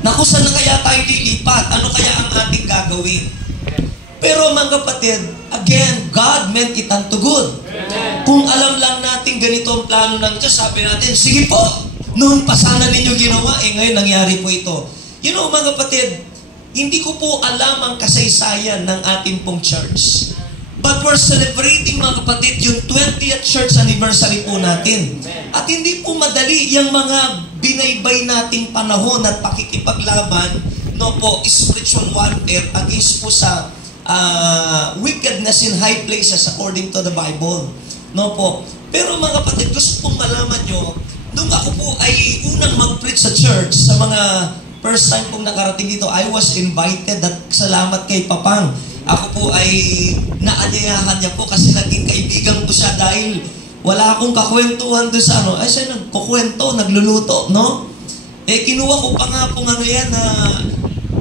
Naku, saan na kaya tayo lilipat? Ano kaya ang ating gagawin? Pero mga kapatid, again, God meant it unto good. Kung alam lang natin ganito ang plano ng Diyos, sabi natin, sige po, noon pa sana ninyo ginawa, ngayon nangyari po ito. You know, mga kapatid, hindi ko po alam ang kasaysayan ng ating pong church. But we're celebrating, mga kapatid, yung 20th church anniversary po natin. At hindi po madali yung mga binaybay nating panahon at pakikipaglaban, no po, spiritual warfare against po sa wickedness in high places according to the Bible. No po. Pero mga kapatid, gusto pong malaman nyo, nung ako po ay unang mag-preach sa church, sa mga first time pong nakarating dito, I was invited at salamat kay Papang. Ako po ay naanyayahan niya po kasi naging kaibigan ko siya dahil wala akong kakwentuhan doon sa ano. Ay, siya nagkukwento, nagluluto, no? Kinuha ko pa nga po yan na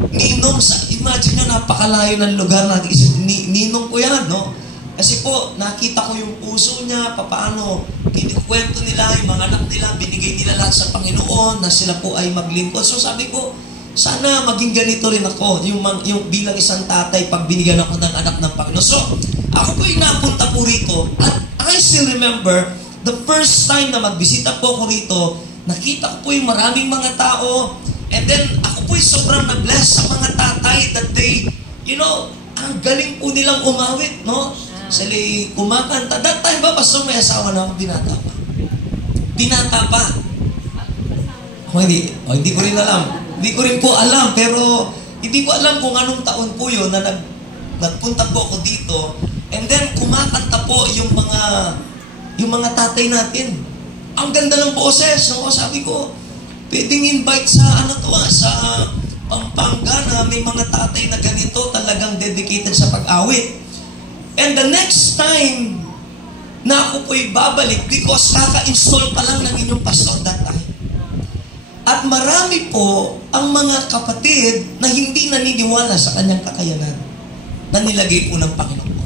ninong sa, imagine nyo, napakalayo ng lugar na ninong ko yan, no? Kasi po, nakita ko yung puso niya, paano kinikwento nila, yung mga anak nila, binigay nila lahat sa Panginoon, na sila po ay maglingkod. So sabi ko, sana maging ganito rin ako, yung bilang isang tatay, pag binigyan ako ng anak ng Panginoon. So, ako po yung napunta po rito, at I still remember, the first time na magbisita po ako rito, nakita ko po yung maraming mga tao, and then ako po yung sobrang na-bless sa mga tatay that they, you know, ang galing po nilang umawit, no? Sila kumakanta. That time ba, pastor, may asawa na ako, binata pa? Binata pa. Hindi ko rin alam. Hindi ko rin po alam, pero hindi ko alam kung anong taon po yun na nagpunta po ako dito. And then, kumakanta po yung mga tatay natin. Ang ganda ng boses. No? Sabi ko, pwedeng invite sa sa Pampanga na may mga tatay na ganito talagang dedicated sa pag-awit. And the next time na ako po'y babalik because kaka-install pa lang ng inyong pastor that time. At marami po ang mga kapatid na hindi naniniwala sa kanyang kakayanan na nilagay po ng Panginoon.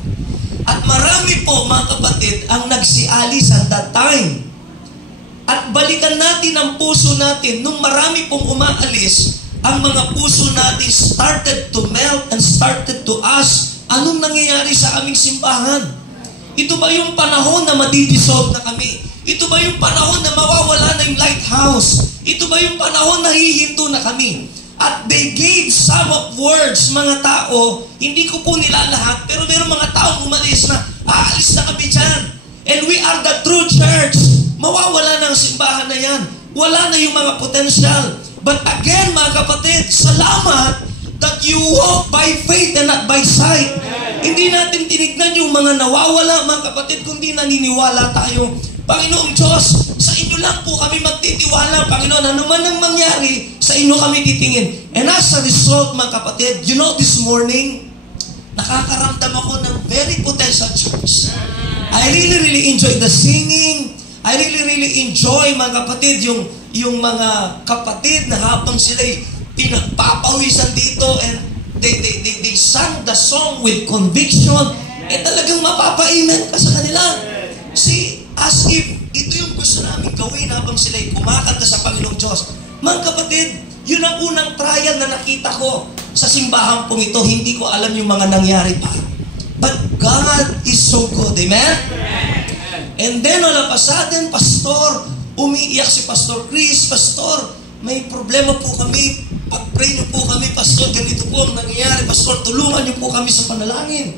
At marami po mga kapatid ang nagsialis at that time. At balikan natin ang puso natin. Nung marami pong umaalis, ang mga puso natin started to melt and started to ask, anong nangyayari sa aming simbahan? Ito ba yung panahon na madidissolve na kami? Ito ba yung panahon na mawawala na yung lighthouse? Ito ba yung panahon na hihinto na kami? At they gave some of words, mga tao, hindi ko po nila lahat, pero meron mga taong umalis na, aalis na kami dyan. And we are the true church. Mawawala na ang simbahan na yan. Wala na yung mga potential. But again, mga kapatid, salamat that you walk by faith and not by sight. Hindi natin tinignan yung mga nawawala, mga kapatid, kundi naniniwala tayo. Panginoong Diyos, sa inyo lang po kami magtitiwala, Panginoon. Ano man ang mangyari, sa inyo kami titingin. And as a result, mga kapatid, you know, this morning, nakakaramdam ako ng very potential church. I really enjoy the singing. I really enjoy, mga kapatid, yung mga kapatid na habang sila'y pinagpapawisan dito and they sang the song with conviction, talagang mapapainan ka sa kanila. See, as if ito yung gusto namin gawin habang sila'y kumakanta sa Panginoong Diyos. Mga kapatid, yun ang unang trial na nakita ko sa simbahan pong ito. Hindi ko alam yung mga nangyari pa. But God is so good. Amen? And then all of a sudden, Pastor, umiiyak si Pastor Chris, Pastor, may problema po kami. Pag-pray niyo po kami, Pastor, ganito po ang nangyayari. Pastor, tulungan niyo po kami sa panalangin.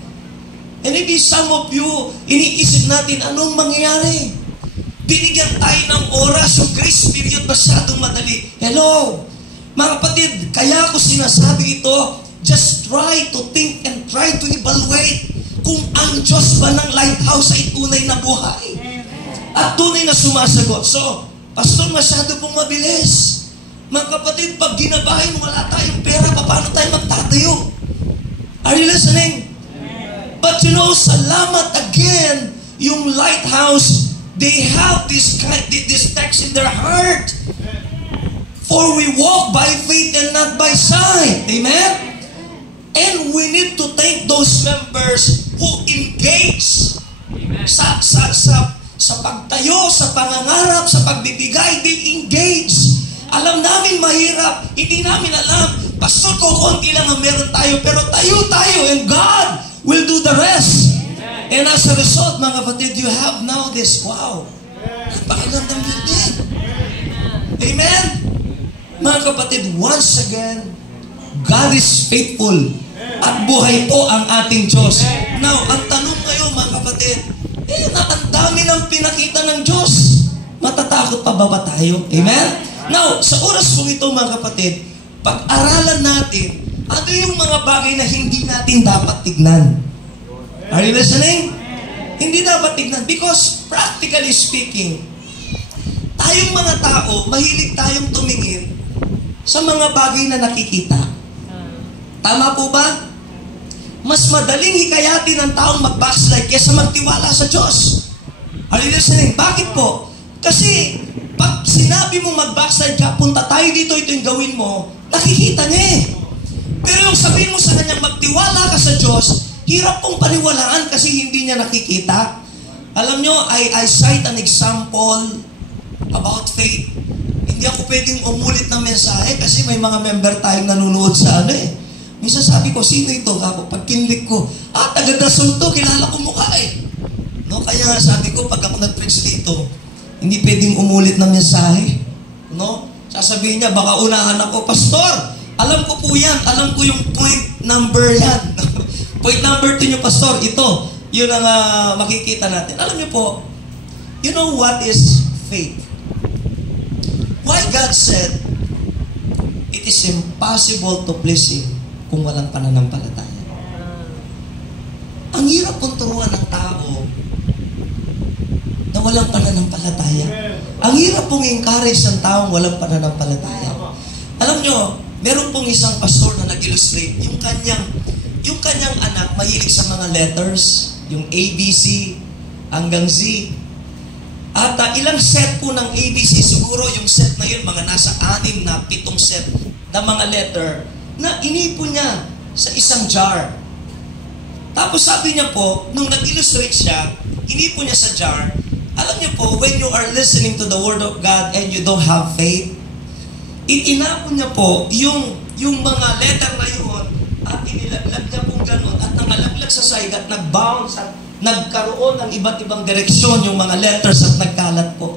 And maybe some of you, iniisip natin, anong mangyayari? Binigyan tayo ng oras, yung grace period masyadong madali. Hello? Mga kapatid, kaya ako sinasabi ito, just try to think and try to evaluate kung ang Diyos ba ng lighthouse ay tunay na buhay. At tunay na sumasagot. So, Pastor, masyado pong mabilis. Mga kapatid, pag ginabahin, wala tayong pera, paano tayo magtatayo? Are you listening? But you know, salamat again, yung lighthouse, they have this text in their heart. For we walk by faith and not by sight. Amen? And we need to thank those members who engage sa pagtayo, sa pangangarap, sa pagbibigay. They engage. Alam namin mahirap. Hindi namin alam. Pastor, konti lang ang meron tayo. Pero tayo and God will do the rest. And as a result, mga kapatid, you have now this, wow, napakagandang building. Amen? Mga kapatid, once again, God is faithful. At buhay po ang ating Diyos. Now, ang tanong ngayon, mga kapatid, ang dami ng pinakita ng Diyos. Matatakot pa ba tayo? Amen? Now, sa oras po ito, mga kapatid, pag-aralan natin, ano yung mga bagay na hindi natin dapat tignan? Are you listening? Hindi dapat tignan. Because, practically speaking, tayong mga tao, mahilig tayong tumingin sa mga bagay na nakikita. Tama po ba? Mas madaling hikayatin ng taong mag-backslide kaysa magtiwala sa Diyos. Are you listening? Bakit po? Kasi, pag sinabi mo mag-backslide ka, punta tayo dito, ito yung gawin mo, nakikita niya eh. Pero yung sabihin mo sa kanyang magtiwala ka sa Diyos, hirap pong paniwalaan kasi hindi niya nakikita. Alam nyo, I cite an example about faith. Hindi ako pwedeng umulit ng mensahe kasi may mga member tayong nanonood sa Minsan sabi ko, sino ito? Ako, pag kinlik ko, taga-Dasol to, kilala ko mukha eh. No? Kaya nga sabi ko, pag ako nag-preach dito, hindi pwedeng umulit ng mensahe. No? Sasabihin niya, baka unahan ako, Pastor, alam ko po yan, alam ko yung point number yan. Point number 2 nyo, Pastor, ito, yun ang makikita natin. Alam niyo po, you know what is faith? Why God said, it is impossible to please Him kung walang pananampalataya. Ang hirap pong turuan ng tao na walang pananampalataya. Ang hirap pong encourage ng taong walang pananampalataya. Alam nyo, meron pong isang pastor na nag-illustrate, yung kanyang anak mahilig sa mga letters, yung ABC hanggang Z. At ilang set po ng ABC, siguro yung set na yun, mga nasa 6 na 7 set na mga letter, na inipon niya sa isang jar. Tapos sabi niya po, nung nag-illustrate siya, inipon niya sa jar. Alam niyo po, when you are listening to the Word of God and you don't have faith, itinapon niya po yung mga letter na yun at inilaglag niya pong ganun at nangalaglag sa side at nag-bounce at nagkaroon ng iba't ibang direksyon yung mga letters at nagkalat po.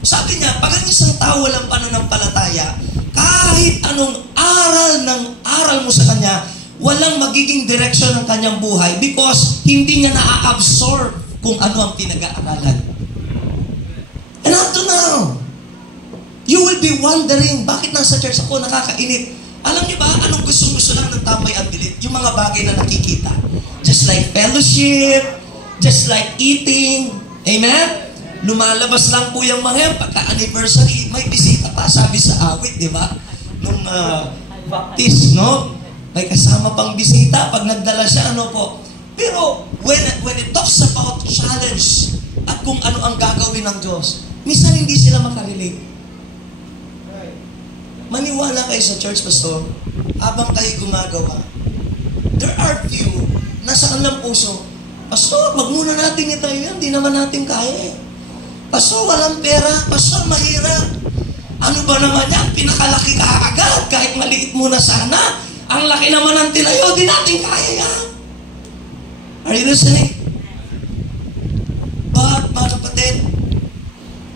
Sabi niya, pag ang isang tao walang pananampalataya, kahit anong aral mo sa kanya, walang magiging direksyon ng kanyang buhay because hindi niya na-absorb kung ano ang pinag-aaralan. And up to now, you will be wondering, bakit nasa church ako nakakainit? Alam niyo ba, anong gusto lang ng tamay ang bilit? Yung mga bagay na nakikita. Just like fellowship, just like eating. Amen? Lumalabas lang po yung mga yan. Pagka-anniversary, may bisita pa, sabi sa awit, di ba? Nung baptist, no? May kasama pang bisita. Pag nagdala siya, ano po? Pero, when it talks about challenge at kung ano ang gagawin ng Diyos, minsan hindi sila makarelate. Maniwala kayo sa church, Pastor, habang kayo gumagawa, there are few nasa kanilang puso, Pastor, wag muna natin itayo yan, di naman natin kaya eh. Pastor, walang pera. Pastor, mahirap. Ano ba naman yan? Pinakalaki ka agad. Kahit maliit muna sana. Ang laki naman ng tinayo, di natin kaya yan. Are you listening? But, mga kapatid,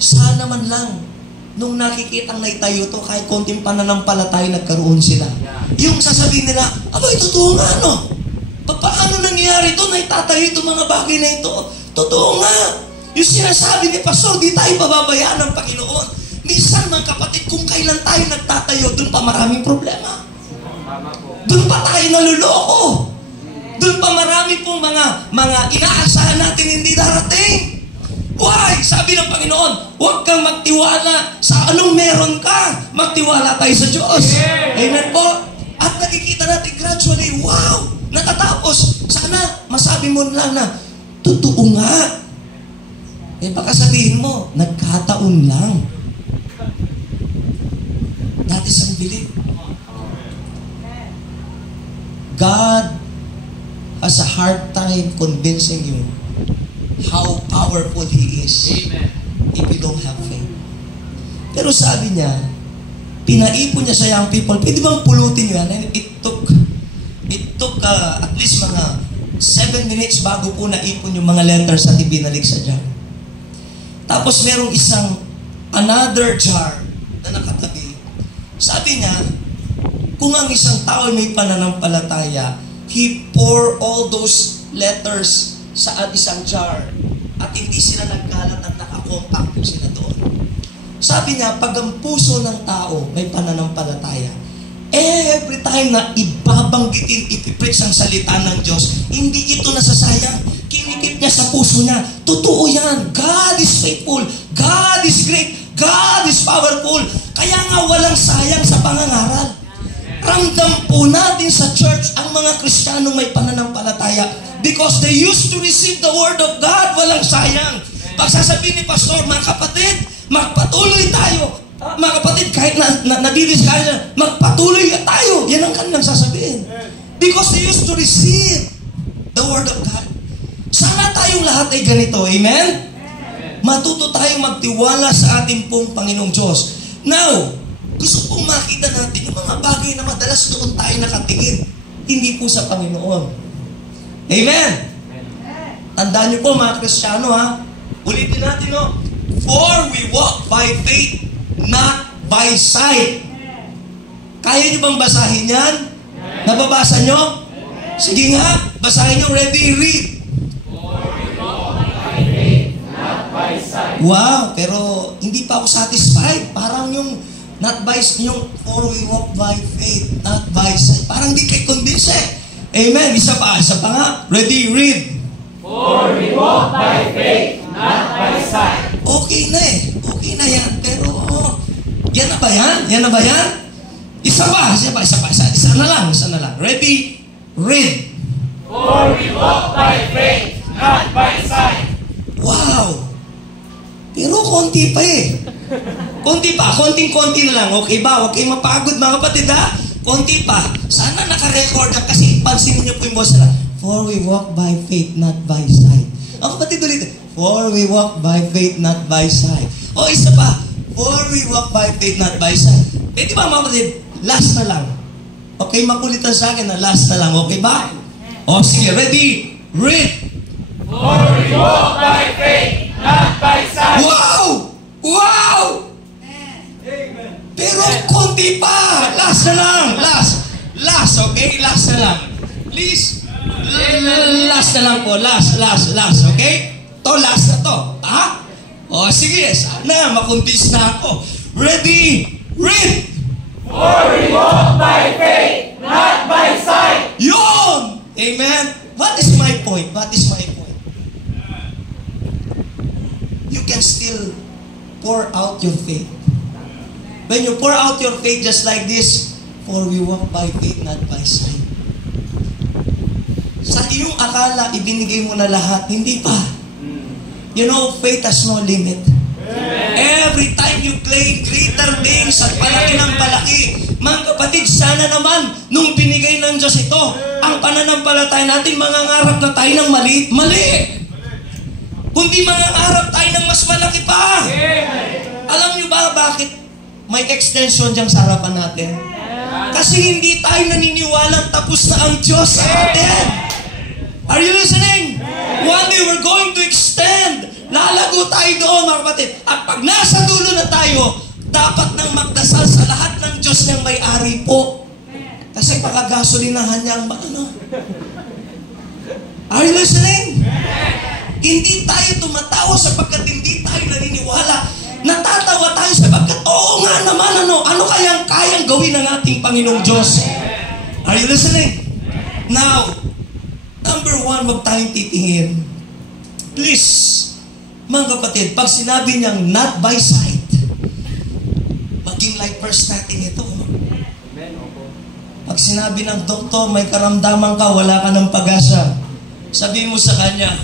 sana man lang, nung nakikitang naitayo to, kahit konting pananampalataya nagkaroon sila. Yung sasabihin nila, abay, totoo nga, ano? Paano nangyayari ito? Naitatayo itong mga bagay na ito. Totoo nga. Yung sinasabi ni Pastor, di tayo pababayaan ng Panginoon. Minsan, mga kapatid, kung kailan tayo nagtatayo, doon pa maraming problema. Doon pa tayo naluloko. Doon pa marami pong mga inaasahan natin hindi darating. Why? Sabi ng Panginoon, huwag kang magtiwala sa anong meron ka. Magtiwala tayo sa Diyos. Amen po? At nakikita natin gradually, wow, natatapos. Sana masabi mo lang na, totoo nga. Eh baka sabihin mo, nagkataon lang. That is ang bilib. God has a hard time convincing you how powerful He is. Amen. If you don't have faith. Pero sabi niya, pinaipon niya sa young people. Pwede bang pulutin niyo yan? And it took at least mga 7 minutes bago po naipon yung mga letters at ibinalik sa jar. Tapos merong another jar na nakatabi. Sabi niya, kung ang isang tao may pananampalataya, he pour all those letters sa isang jar at hindi sila nagkalat at nakakompact sila doon. Sabi niya, pag ang puso ng tao may pananampalataya, every time na ibabanggitin, ipipreach ang salita ng Diyos, hindi ito nasasayang. Kinikip niya sa puso niya. Totoo yan. God is faithful. God is great. God is powerful. Kaya nga walang sayang sa pangangaral. Ramdam po natin sa church ang mga Kristiyanong may pananampalataya because they used to receive the Word of God. Walang sayang. Pagsasabihin ni Pastor, mga kapatid, magpatuloy tayo. Mga kapatid, kahit nadidiskaya na, magpatuloy tayo. Yan ang kanilang sasabihin. Because they used to receive the Word of God. Sana tayong lahat ay ganito. Amen? Matuto tayong magtiwala sa ating pong Panginoong Diyos. Now, gusto pong makita natin yung mga bagay na madalas doon tayo nakatingin. Hindi po sa Panginoon. Amen? Tandaan niyo po mga Kristiyano ha. Ulitin natin no. For we walk by faith, not by sight. Kaya niyo bang basahin yan? Nababasa niyo? Sige nga, basahin niyo. Ready, read. For we walk by faith, not by sight. Wow, pero hindi pa ako satisfied. Parang yung not by yung for we walk by faith, not by sight. Parang di kayo convince eh. Amen. Isa pa nga. Ready, read. For we walk by faith, not by sight. Okay na eh. Okay na yan. Pero, yan na ba yan? Yan na ba yan? Isa na lang. Ready, read. For we walk by faith, not by sight. Wow! Pero konti pa eh. Konting-konti na lang. Okay ba? Huwag kayong mapagod mga kapatid ha? Konti pa. Sana naka-record na kasi pansinin niyo po yung boss na. For we walk by faith, not by sight. Ang kapatid ulit. For we walk by faith, not by sight. O isa pa. For we walk by faith, not by sight. Eh di ba mga kapatid? Last na lang. Okay, makulitan sa akin na last na lang. Okay ba? O sige, ready? Read. For we walk by faith, not by sight. Wow! Wow! Pero konti pa. Last na lang. Last, okay? Last na lang. Please. Last na lang po. Last, okay? Last na to. Ha? O, sige. Sana, makumbis na ako. Ready? Read! For we walk by faith, not by sight. Yun! Amen? What is my point? You can still pour out your faith. When you pour out your faith just like this, for we walk by faith, not by sight. Sa iyong akala, ibinigay mo na lahat. Hindi pa. You know, faith has no limit. Every time you claim greater things at palaki ng palaki, mga kapatid, sana naman, nung binigay ng Diyos ito, ang pananampalataya natin, mangangarap na tayo ng mali. Kundi mangangarap tayo ng mas malaki pa. Alam niyo ba bakit may extension dyan sa harapan natin? Kasi hindi tayo naniniwalang tapos na ang Diyos sa atin. Are you listening? One day we're going to extend. Lalago tayo doon, mga kapatid. At pag nasa dulo na tayo, dapat nang magdasal sa lahat ng Diyos niyang may-ari po. Kasi pakagasolinahan niya ang Are you listening? Hindi tayo tumatawa sapagkat hindi tayo naniniwala. Natatawa tayo sapagkat, oo nga naman, ano kayang kayang gawin ng ating Panginoong Diyos? Are you listening? Now, number 1, wag tayong titingin. Please, mga kapatid, pag sinabi niyang not by sight, maging like verse natin ito. Pag sinabi ng doktor, may karamdaman ka, wala ka ng pag-asa, sabi mo sa kanya,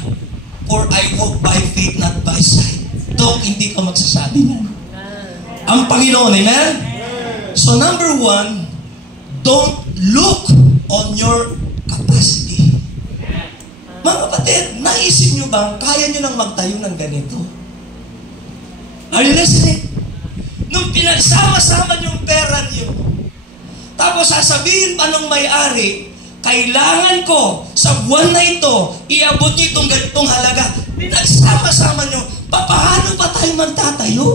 for I walk by faith, not by sight. Dok, hindi ka magsasabi niyan. Ang Panginoon, amen? So number 1, don't look on your capacity. Mga kapatid, naisip nyo ba, kaya nyo nang magtayo ng ganito? Are you listening? Nung pinagsama-sama yung pera niyo, tapos sasabihin pa nung may-ari, kailangan ko sa buwan na ito, iabot niyo itong ganitong halaga. Pinagsama-sama niyo, paano pa tayo magtatayo?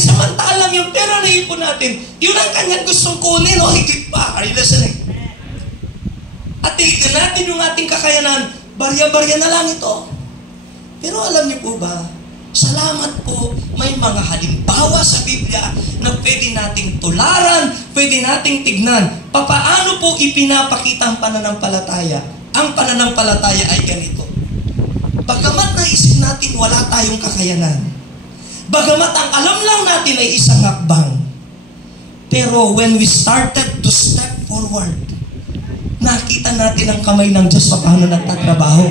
Samantalang yung pera na ipon natin, yun ang kanyang gustong kunin o higit pa. Are you listening? At tignan natin yung ating kakayanan, barya-barya na lang ito. Pero alam niyo po ba, salamat po, may mga halimbawa sa Biblia na pwede nating tularan, pwede nating tignan. Paano po ipinapakita ang pananampalataya? Ang pananampalataya ay ganito. Bagamat naisip natin wala tayong kakayanan, bagamat ang alam lang natin ay isang hakbang, pero when we started to step forward, nakita natin ang kamay ng Diyos sa paano nagtatrabaho.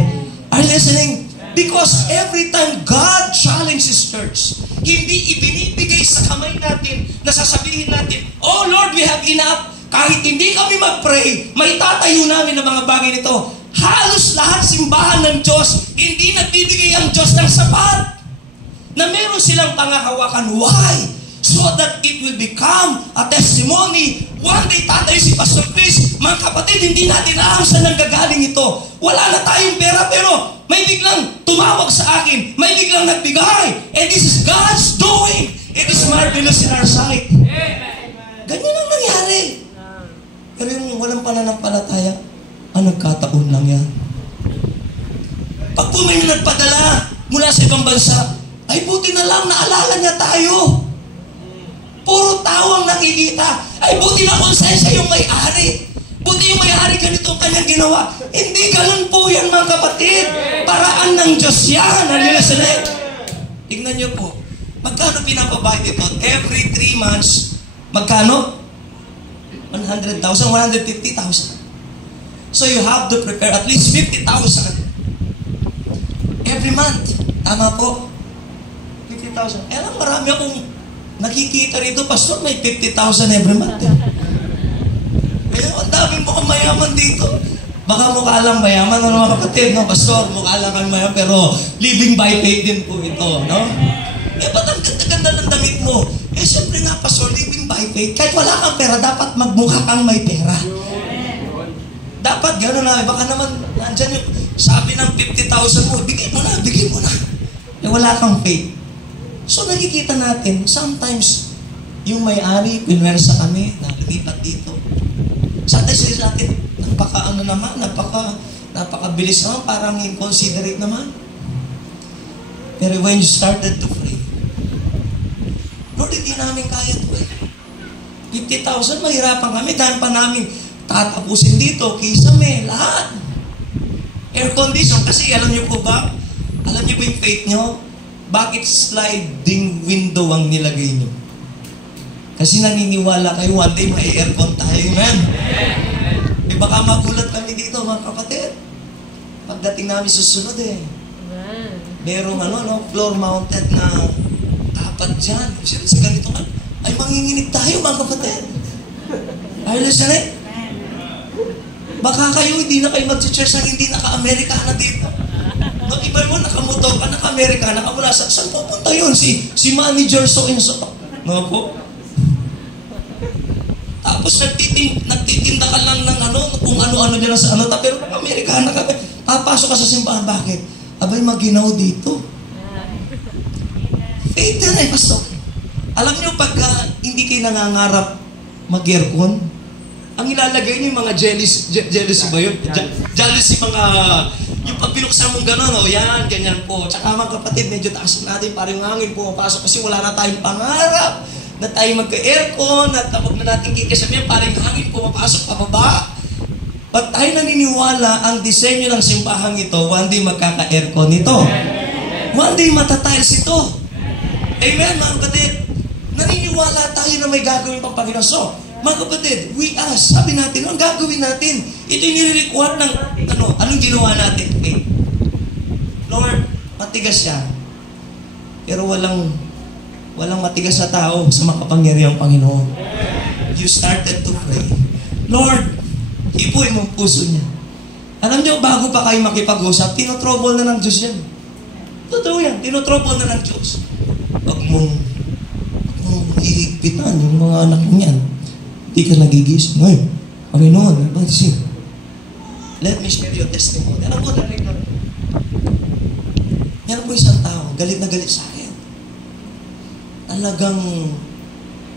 Are you listening? Because every time God challenges church, hindi ibinibigay sa kamay natin na sasabihin natin, oh Lord, we have enough. Kahit hindi kami mag-pray, may tatayo namin ng mga bagay nito. Halos lahat simbahan ng Diyos, hindi nagbibigay ang Diyos ng sapat na meron silang pangahawakan. Why? So that it will become a testimony. One day, tatay si Pastor Chris, mga kapatid, hindi natin alam saan nanggagaling ito. Wala na tayong pera, pero may biglang tumawag sa akin, may biglang nagbigay. And this is God's doing. It is marvelous in our sight. Ganyan ang nangyari. Pero yung walang pananampalataya, nagkataon lang yan. Pag po may nagpadala mula sa ibang bansa, ay buti na lang naalala niya tayo. Puro tao ang nakikita. Ay buti na konsensya yung may-ari. Buti yung may-ari ganito ang kanyang ginawa. Hindi ganun po yan mga kapatid. Paraan ng Diyos yan. Halilasanin. Tingnan niyo po. Magkano pinapabayad ito? Every 3 months, magkano? 100,000, 150,000. So you have to prepare at least 50,000 every month. Tama po? 50,000. Alam, marami akong nakikita rito, Pastor, may 50,000 every month. Ang daming mukhang mayaman dito. Baka mukha lang mayaman, mga kapatid, no? Pastor, mukha lang kang mayaman, pero living by faith din po ito, no? Ba't ang ganda-ganda ng damit mo? Siyempre nga, Pastor, living by faith. Kahit wala kang pera, dapat magmukha kang may pera. Dapat gano'n na, baka naman, nandyan yung sabi ng 50,000 mo, bigay mo na. Wala kang faith. So nakikita natin, sometimes, yung may-ari, pinwersa kami, na lumipat dito. Sometimes natin, napakabilis naman, parang inconsiderate naman. Pero when you started to pray, Lord, hindi namin kaya ito eh. 50,000, mahirapan kami, dahil pa namin tatapusin dito, kisame, lahat. Air condition, kasi alam niyo po ba? Alam niyo ba yung faith niyo? Bakit sliding window ang nilagay niyo? Kasi naniniwala kayo, one day may aircon tayo, man. Baka magulat kami dito, mga kapatid. Pagdating namin susunod merong floor mounted na tapat dyan. Siyempre, sa ganito ka, ay manginginig tayo, mga kapatid. Are you listening? Baka kayo, hindi na kayo mag-church na hindi naka-Amerikana dito. No, iba mo, nakamotor ka, naka-Amerikana ka mula. Saan pupunta yun? Si manager so-and-so. No po? Tapos nagtitinda ka lang ng kung ano-ano nila sa pero naka-Amerikana ka. Papasok ka sa simbahan. Bakit? Abay, maginaw dito. Faith yan Pastor. Alam niyo, pagka hindi kayo nangangarap mag-aircon, ang ilalagay niyo yung mga jealousy ba yun? Jealousy mga, yung pag binuksan mong gano'n, yan, ganyan po. Tsaka mga kapatid, medyo taas natin, parang hangin pumapasok kasi wala na tayong pangarap na tayo magka-aircon at huwag na natin kikasabihan, parang hangin pumapasok pababa. Pag tayo naniniwala, ang disenyo ng simbahang ito, one day magkaka-aircon ito. One day matatiles ito. Amen, mga kapatid. Naniniwala tayo na may gagawin pang Panginoon. So, mga kapatid, we ask, sabi natin, ang gagawin natin? Ito yung nire-require ng, anong ginawa natin? Okay. Lord, matigas siya. Pero walang matigas sa tao sa makapangyarihang Panginoon. You started to pray. Lord, hipuin mo ang puso niya. Alam niyo, bago pa kayo makipag-usap, tinotrouble na ng Diyos yan. Totoo yan, tinotrouble na ng Diyos. Huwag mong higpitan yung mga anak niyan. Hindi ka nagigising. Ay, Panginoon, bakit siya? Let me share your testimony. Alam mo, yan po isang tao, galit na galit sa akin. Talagang,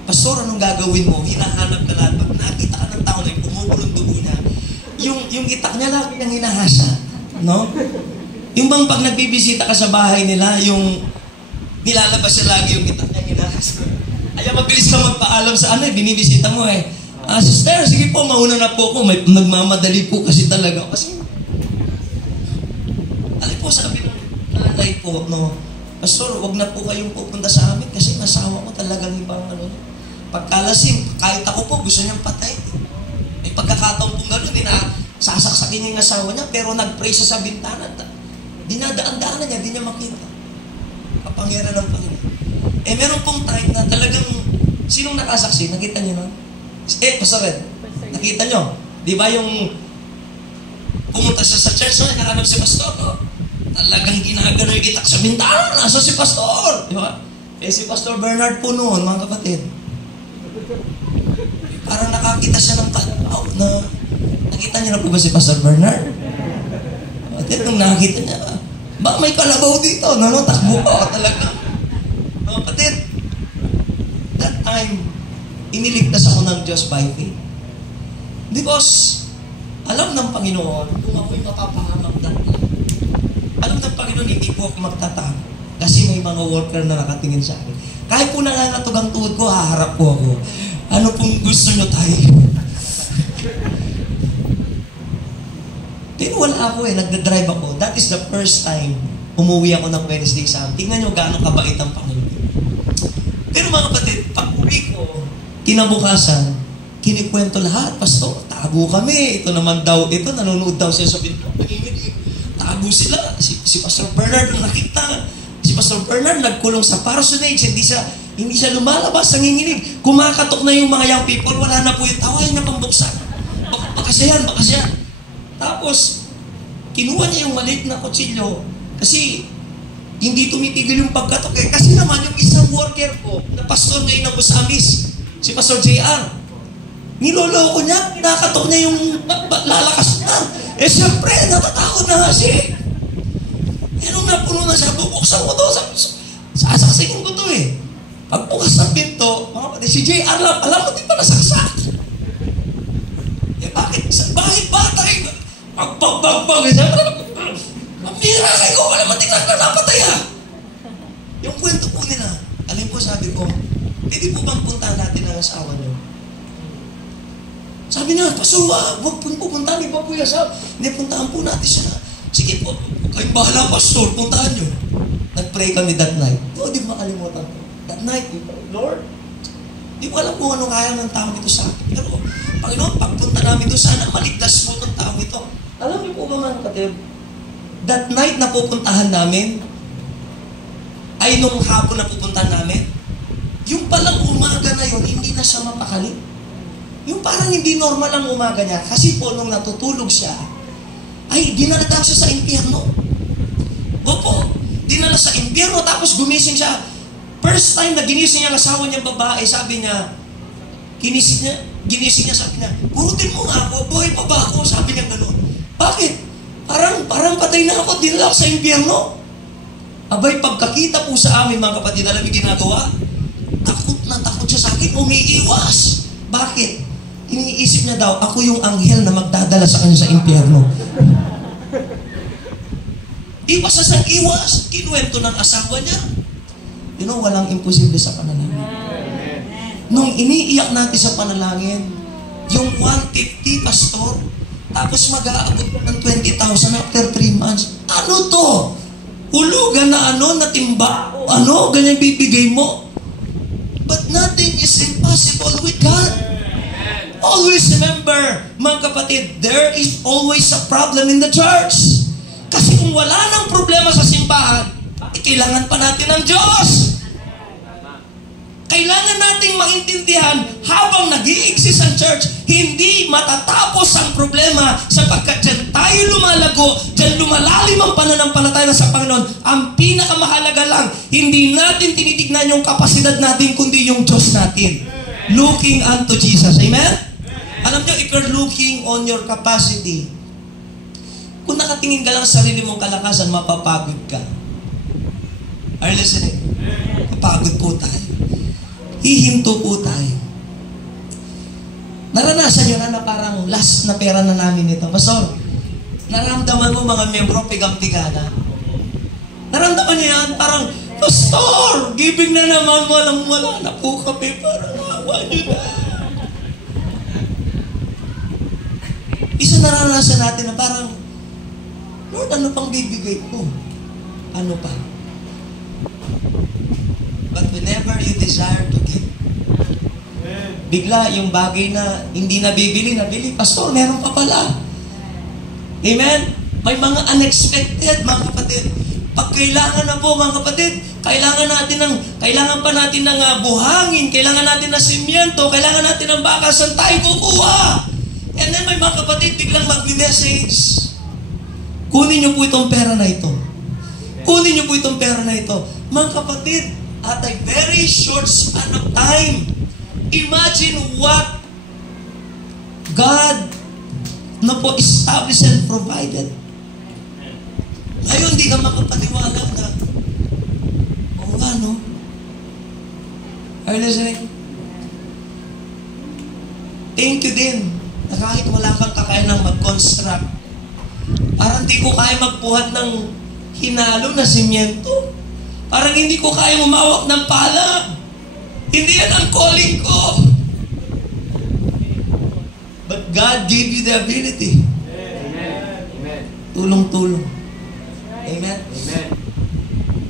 Pastor, anong gagawin mo? Hinahanap ka lahat. Pag nakita ka ng tao na yung pumupulong dugo niya, yung itak niya lagi niyang hinahasa. No? Yung bang pag nagbibisita ka sa bahay nila, yung nilalabas siya lagi yung itak niya hinahasa. Ay, mabilis ka magpaalam sa binibisita mo eh. Sister, sige po, mauna na po ako. Nagmamadali po kasi talaga. Kasi, alay po, sabi ng nanay po, no, Pastor, wag na po kayong pupunta sa amin kasi masawa ko talagang ibang pagkalasing. Kahit ako po, gusto niyang patay. May pagkakataon pong gano'n, sasaksakin niya yung asawa niya, pero nag-pray siya sa bintana. Dinadaan-daanan niya, di niya makita. Kapangyarihan ng Panginoon. Meron pong time na talagang, sinong nakasaksi? Nakita niyo na? Pastor Red, nakita niyo? Di ba yung pumunta siya sa church, nakahanap si Pastor, talagang ginagano yung itak sa bintana, nasa si Pastor. Di ba? Si Pastor Bernard po noon, mga kapatid. Parang nakakita siya ng tanaw na, nakita niyo na po ba si Pastor Bernard? At nung nakita niya, ba may kalabaw dito, takbo ko talaga. Mga kapatid, that time, iniligtas ako ng Diyos by faith. Because, alam ng Panginoon, kung ako'y mapapahamak dati, alam ng Panginoon, hindi po ako magtatago. Kasi may mga worker na nakatingin sa akin. Kahit po nangangatog ang tuhod ko, haharap po ako. Ano pong gusto nyo tayo? Pero wala ako nagdadrive ako. That is the first time umuwi ako ng Wednesday sa amin. Tingnan nyo gaano kabait ang Panginoon. Pero mga kapatid, pag uwi ko, kinabukasan, kinikwento lahat. Pastor, tago kami. Ito naman daw, nanonood daw siya sa pinto. Tago sila. Si Pastor Bernard ang nakita. Si Pastor Bernard nagkulong sa parsonage. Hindi siya lumalabas, nanginginig. Kumakatok na yung mga young people. Wala na po yung tawa niya pambuksan. Baka siya. Tapos, kinuha niya yung maliit na kutsilyo. Kasi, hindi tumitigil yung pagkatok eh. Kasi naman yung isang worker ko, na pastor ngayon ng Busamis, si Pastor JR, niloloko niya, pinakatok niya yung lalakas na. Siyempre, natatakot na nga siya. Nung napuno na siya, bubuksan ko to. Sasaksingin ko to eh. Pagbukas ng pinto, mga kapatid, si JR alam mo, di pa nasaksak. Bakit bata eh? Pagpag. Ang mira kayo, wala matingnan na napatay ha. Yung kwento po nila, alam po sabi ko, hindi po bang puntahan natin ang asawa niyo? Sabi niya, Pastor, huwag po pupuntahan, iba po yung asawa. Hindi, puntahan po natin siya. Sige po, kayong bahala, Pastor, puntahan niyo. Nag-pray kami that night. Di makalimutan ko. That night, Lord, di ko alam kung ano kaya ng tao ito sa akin. Pero, Panginoon, pagpunta namin doon, sana maligtas mo ng tao ito. Alam niyo po ba mga kapatid, that night na pupuntahan namin, ay nung hapon na pupuntahan namin, yung palang umaga na yun, hindi na siya mapakali. Yung parang hindi normal ang umaga niya. Kasi po, nung natutulog siya, ay dinala siya sa impyerno. Opo, dinala sa impyerno, tapos gumising siya. First time na ginising niya ang asawa niyang babae, sabi niya, ginising niya, sabi niya, gurutin mo nga ako, buhay pa ba ako? Sabi niya gano'n. Bakit? Parang patay na ako, dinala ako sa impyerno. Abay, pagkakita po sa amin, mga kapatid, alam yung ginagawa? Takot na takot siya sa akin, umiiwas. Bakit? Iniisip niya daw, ako yung anghel na magdadala sa kanya sa impyerno. Iwas na sang iwas. Kinuwento ng asawa niya. You know, walang imposible sa panalangin. Nung iniiyak natin sa panalangin, yung 150, Pastor, tapos mag-aabot ng 20,000 after 3 months. Ano to? Hulugan na na timba? Ganyan bibigay mo? But nothing is impossible with God. Always remember, mga kapatid, there is always a problem in the church. Kasi kung wala nang problema sa simbahan, kailangan pa natin ng Diyos. kailangan nating maintindihan habang nag-i-exist ang church, hindi matatapos ang problema sapagkat dyan tayo lumalago, dyan lumalalim ang pananampalataya sa Panginoon. Ang pinakamahalaga lang, hindi natin tinitignan yung kapasidad natin, kundi yung Diyos natin. Looking unto Jesus. Amen? Alam nyo, if you're looking on your capacity, kung nakatingin ka lang sa sarili mong kalakasan, mapapagod ka. Are you listening? Mapagod po tayo. Hihinto po tayo. Naranasan nyo na parang last na pera na namin ito. Pastor, naramdaman mo mga membro pigang-piga na? Naramdaman nyo yan? Parang, Pastor, giving na naman, walang-wala na po kami. Parang awa nyo na. Isa naranasan natin na parang, Lord, ano pang bibigay ko? Ano pa? But whenever you desire to give, bigla yung bagay na hindi nabibili, Pastor, meron pa pala. Amen? May mga unexpected, mga kapatid. Pag kailangan na po, mga kapatid, kailangan pa natin ng buhangin, kailangan natin ng simyento, kailangan natin ng bakasan, tayo kukuha. And then may mga kapatid, biglang mag-message. Kunin niyo po itong pera na ito. Kunin niyo po itong pera na ito. Mga kapatid, at a very short span of time, imagine what God na po established and provided. Ngayon, di ka makapaniwala na, oo nga, no? Are you listening? Thank you din na kahit wala kang kakayanang mag-construct, parang di ko kaya magbuhat ng hinalo na simyento. Parang hindi ko kaya umawak ng pala. Hindi yan ang calling ko. But God gave you the ability. Amen. Tulong-tulong. Amen? Amen.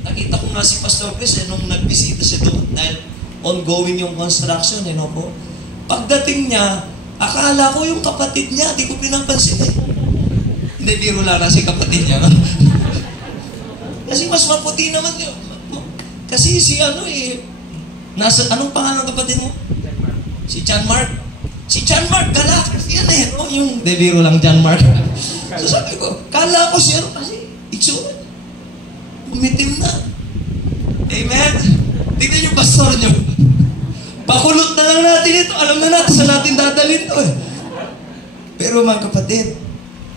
Nakita ko nga si Pastor Chris nung nagbisita siya doon dahil ongoing yung construction, po. Pagdating niya, akala ko yung kapatid niya, di ko pinapansin eh. Hindi, biro lang na si kapatid niya. Kasi mas maputi naman yun. Kasi si nasa, anong pangalan ng kapatid mo? Si John Mark. Si John Mark, Galactus yan eh. No? Yung, de biro lang John Mark. So sabi ko, kala ko siya, kasi itsura. Umitim na. Amen? Tignan yung pastor nyo. Pakulot na lang natin ito. Alam na natin saan natin dadalhin ito eh. Pero mga kapatid,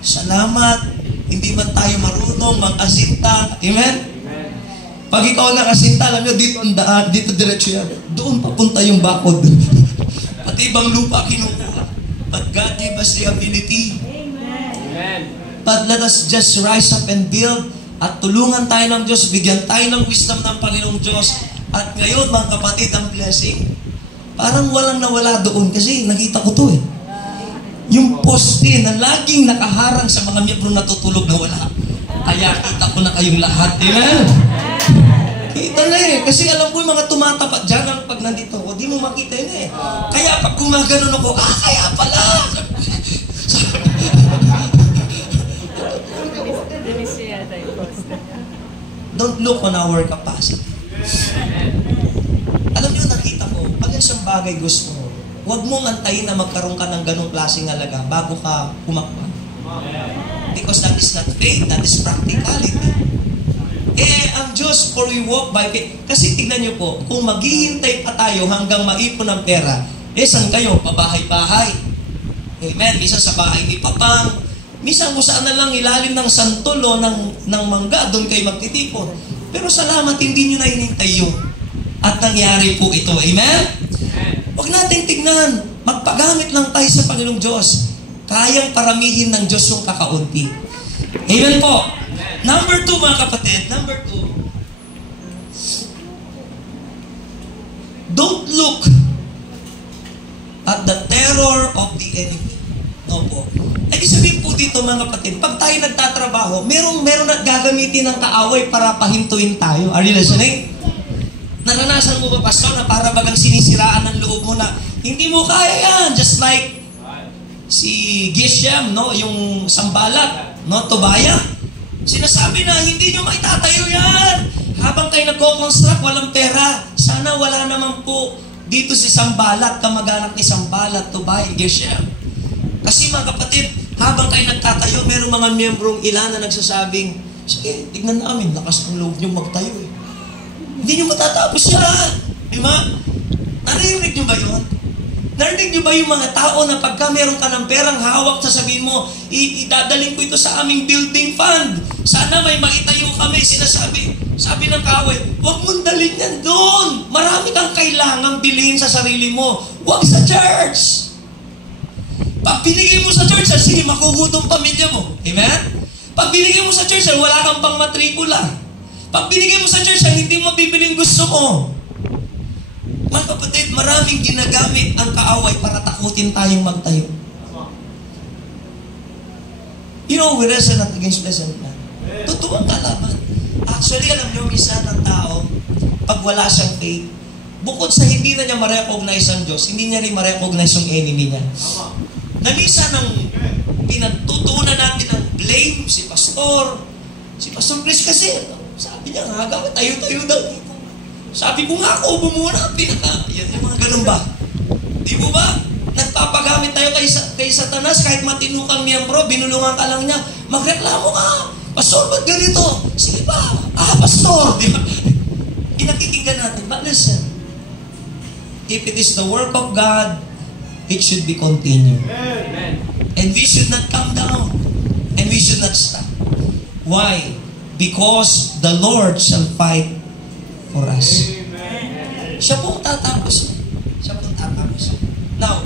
salamat. Hindi man tayo marunong mag-asinta. Amen? Pag ikaw nakasinta, alam nyo, dito ang daan, dito diretso yan. Doon papunta yung bakod. Pati ibang lupa kinukuha. But God gave us the ability. Amen. But let us just rise up and build at tulungan tayo ng Diyos, bigyan tayo ng wisdom ng Panginoong Diyos. At ngayon, mga kapatid, ang blessing, parang walang nawala doon kasi nakita ko to eh. Yung poste na laging nakaharang sa mga miyembro natutulog na wala. Kaya kita ko na kayong lahat. Amen? Kita na eh. Kasi alam ko yung mga tumatapat dyan pag nandito ako, di mo makita yun eh. Kaya pag gumaganon ako, kaya pala! Don't look on our capacity. Alam niyo, nakita ko, pag isang bagay gusto mo, huwag mong antayin na magkaroon ka ng ganong klaseng halaga bago ka pumakpan. Because that is not faith, that is practicality. Ang Diyos, for we walk by faith. Kasi tignan niyo po, kung maghihintay pa tayo hanggang maipon ng pera, saan kayo? Pabahay-bahay. Amen? Minsan sa bahay ni Papang, minsan kung saan na lang ilalim ng santol o ng mangga, doon kayo magtitipon. Pero salamat, hindi nyo na hinintay yun. At nangyari po ito. Amen? Huwag natin tignan. Magpagamit lang tayo sa Panginoong Diyos. Kayang paramihin ng Diyos yung kakaunti. Amen po. Number 2, mga kapatid. Number 2. Don't look at the terror of the enemy. No po. Ibig sabihin po dito, mga kapatid, pag tayo nagtatrabaho, meron na gagamitin ng kaaway para pahintuin tayo. Are you listening? Naranasan mo ba, Pastor, na para bagang sinisiraan ng loob mo na hindi mo kaya yan? Just like si Geshem, no? Yung Sambalat, no? Tobaya. Sinasabi na, hindi nyo maitatayo yan. Habang kayo nagko-construct, walang pera. Sana wala naman po dito si Sambalat, kamag-anak ni Sambalat to buy Geshem. Kasi mga kapatid, habang kayo nagtatayo, merong mga miyembrong ilan na nagsasabing, sige, tignan namin, lakas ang loob nyo magtayo eh. Hindi nyo matatapos yan. Di ba? Narinig nyo ba yun? Narinig nyo ba yung mga tao na pagka meron ka ng perang hawak, sasabihin mo, idadaling ko ito sa aming building fund. Sana may maitayo kami. Sabi ng kaaway, huwag mong dalhin yan doon. Marami kang kailangang bilhin sa sarili mo. Huwag sa church. Pag binigay mo sa church, sige, makugutom pamilya mo. Amen? Pag binigay mo sa church, wala kang pang matrikula. Pag binigay mo sa church, hindi mo bibiling gusto mo. Mga kapatid, maraming ginagamit ang kaaway para takutin tayong magtayo. You know, we wrestle not against flesh and blood. Totoo ang kalaban. Actually, alam niyo, minsan ng tao, pag wala siyang faith, bukod sa hindi na niya ma-recognize ang Diyos, hindi niya rin ma-recognize yung enemy niya. Na minsan ang pinagtutunan natin ng blame, si Pastor Chris kasi, sabi niya nga, tayo-tayo daw dito. Sabi ko nga ako, bumuna, yan yung mga ganun ba? Di mo ba? Nagpapagamit tayo kay Satanas, kahit matino kang miyembro, binulungan ka lang niya, magreklamo ka. Pastor, ba't ganito? Sige ba? Pastor! Di ba? Pinakikinggan natin. But listen, if it is the work of God, it should be continued. Amen. And we should not come down. And we should not stop. Why? Because the Lord shall fight for us. Amen. Siya pong tatapos. Siya pong tatapos. Now,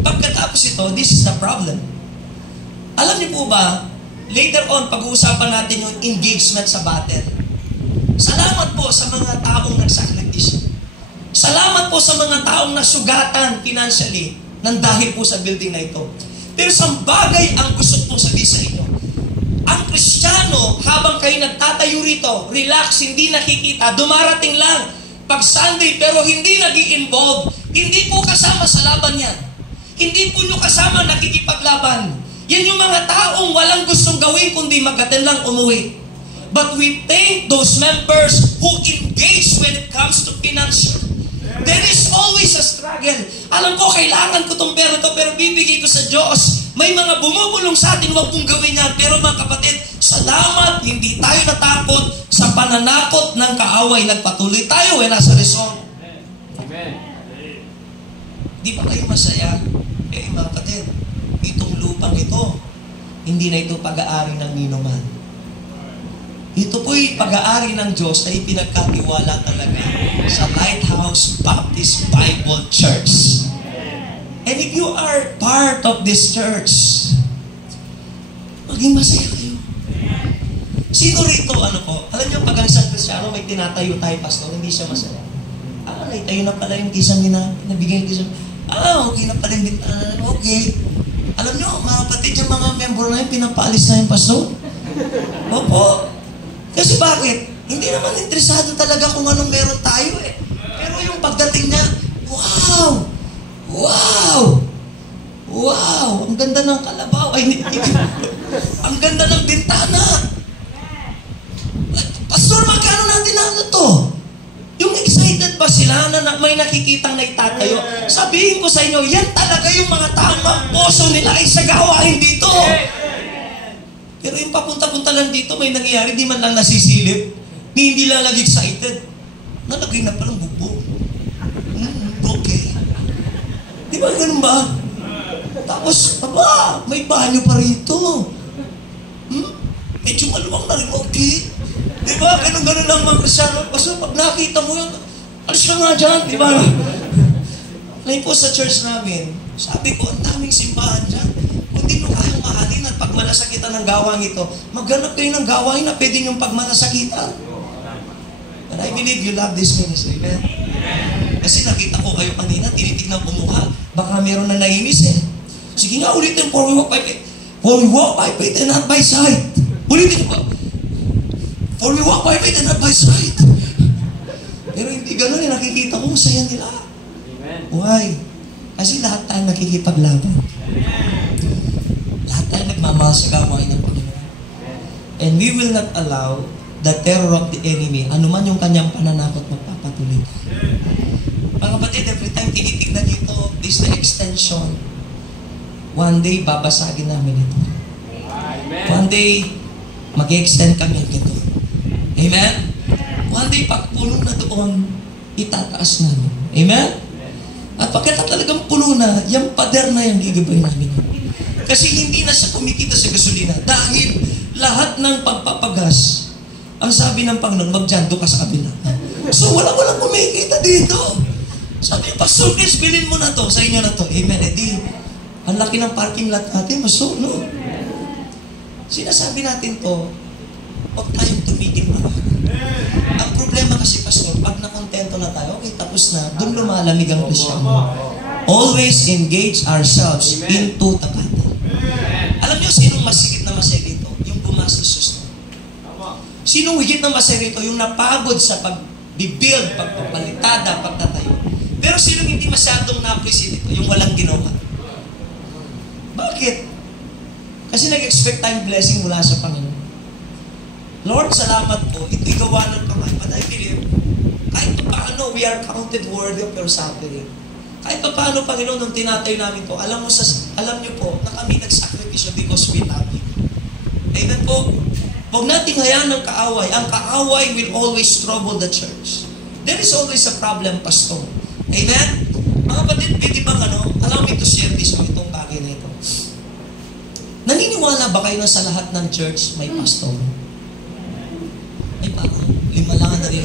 pagkatapos ito, this is the problem. Alam niyo po ba, later on, pag-uusapan natin yung engagement sa battle. Salamat po sa mga taong nagsakripisyo. Salamat po sa mga taong nasugatan financially nang dahil po sa building na ito. Pero isang bagay ang gusto kong sabihin sa inyo. Ang Kristiyano, habang kayo nagtatayo rito, relax, hindi nakikita, dumarating lang pag Sunday pero hindi nag-i-involve, hindi po kasama sa laban yan. Hindi po nyo kasama nakikipaglaban. Yan yung mga taong walang gustong gawin kundi mag-attend lang umuwi. But we thank those members who engage when it comes to financial. There is always a struggle. Alam ko, kailangan ko itong pera to, pero bibigay ko sa Diyos. May mga bumubulong sa atin, huwag pong gawin yan. Pero mga kapatid, salamat, hindi tayo natakot sa pananakot ng kaaway. Nagpatuloy tayo, nasa reson. Amen. Di ba kayo masaya? Mga kapatid, itong lupang ito, hindi na ito pag-aari ng ninuman. Ito po'y pag-aari ng Diyos na ipinagkatiwala talaga sa Lighthouse Baptist Bible Church. And if you are part of this church, maging masaya kayo. Sino rito, alam niyo, pag ang isang Kristiyano may tinatayo tayo, pastor, hindi siya masaya. Tayo na pala yung kisang nabigay yung kisang, okay na pala yung okay. Alam niyo, mga kapatid, yung mga member na yun, pinapaalis na yung pastor. Opo. Kasi bakit? Hindi naman interesado talaga kung anong meron tayo eh. Pero yung pagdating niya, wow! Wow! Wow! Ang ganda ng kalabaw. Ang ganda ng bintana. Pastor, magkano natin to? Yung excited ba sila na may nakikitang naitatayo? Sabihin ko sa inyo, yan talaga yung mga tamang puso nila ay sa gawain dito. Pero yung papunta-punta lang dito, may nangyayari, di man lang nasisilip, hindi lang excited. Nalagay na palang bubo. Okay. Di ba ganun ba? Tapos, may banyo pa rito. Medyo maluwang na rin, okay. Di ba? Ganun-ganun lang mga Kristyano. Kasi pag nakita mo yun, alis ka nga dyan, di ba? Ngayon po sa church namin, sabi ko, ang daming simbahan dyan. Kung di nyo kayang mahalin at pagmalasakitan ng gawang ito, maghanap kayo ng gawang na pwede nyong pagmalasakitan. And I believe you love this ministry, amen? Kasi nakita ko kayo kanina, tinitignan ko mukha. Baka meron na nainis eh. Sige nga, ulitin, for we walk by faith. For we walk by faith and not by sight. Ulitin ko. For we walk by faith and not by sight. Pero hindi ganun eh, nakikita ko masaya nila. Why? Kasi lahat tayo nakikipaglaban. Lahat tayo nagmamahal sa gawain ng Panginoon. And we will not allow the terror of the enemy. Ano man yung kanyang pananakot, magpapatuloy. Mga kapatid, every time tinitignan nyo ito, this is the extension. One day, babasagin namin ito. One day, mag-extend kami ito. Amen? One day, pag puno na doon, itataas namin. Amen? At pagkita talagang puno na, yung pader na yung gigabay namin. Kasi hindi na siya kumikita sa gasolina. Dahil lahat ng pagpapagas, ang sabi ng Panginoon, magdyanto ka sa kabila. So, walang kumikita dito. Sabi, Pastor Chris, bilhin mo na to. Sa inyo na to. Amen. Edi, ang laki ng parking lot natin. Pastor, no? Sinasabi natin to, huwag tayong tumigil marami. Ang problema kasi, Pastor, pag nakontento na tayo, okay, tapos na, doon lumalamig ang Kristyano. Always engage ourselves into the battle. Alam niyo, sinong masigit na masaya dito? Yung gumastos na. Sinong higit na masaya dito? Yung napagod sa pag-build, pagpapalitada, pagtatayo. Pero sinong hindi masyadong na-appreciate ito? Yung walang ginawa. Bakit? Kasi nag-expect tayong blessing mula sa Panginoon. Lord, salamat po. Ito'y gawa ng kamay. But I believe, kahit paano we are counted worthy of your suffering. Kahit paano, Panginoon, nung tinatayo namin to, alam niyo po, na kami nagsakripisyo because we love you. Amen po? Huwag nating hayaan ng kaaway. Ang kaaway will always trouble the church. There is always a problem, Pastor. Amen? Mga kapatid, di ba allow me to share this with itong bagay na ito. Naniniwala ba kayo na sa lahat ng church may pastor? Ay, parang 5 lang na rin.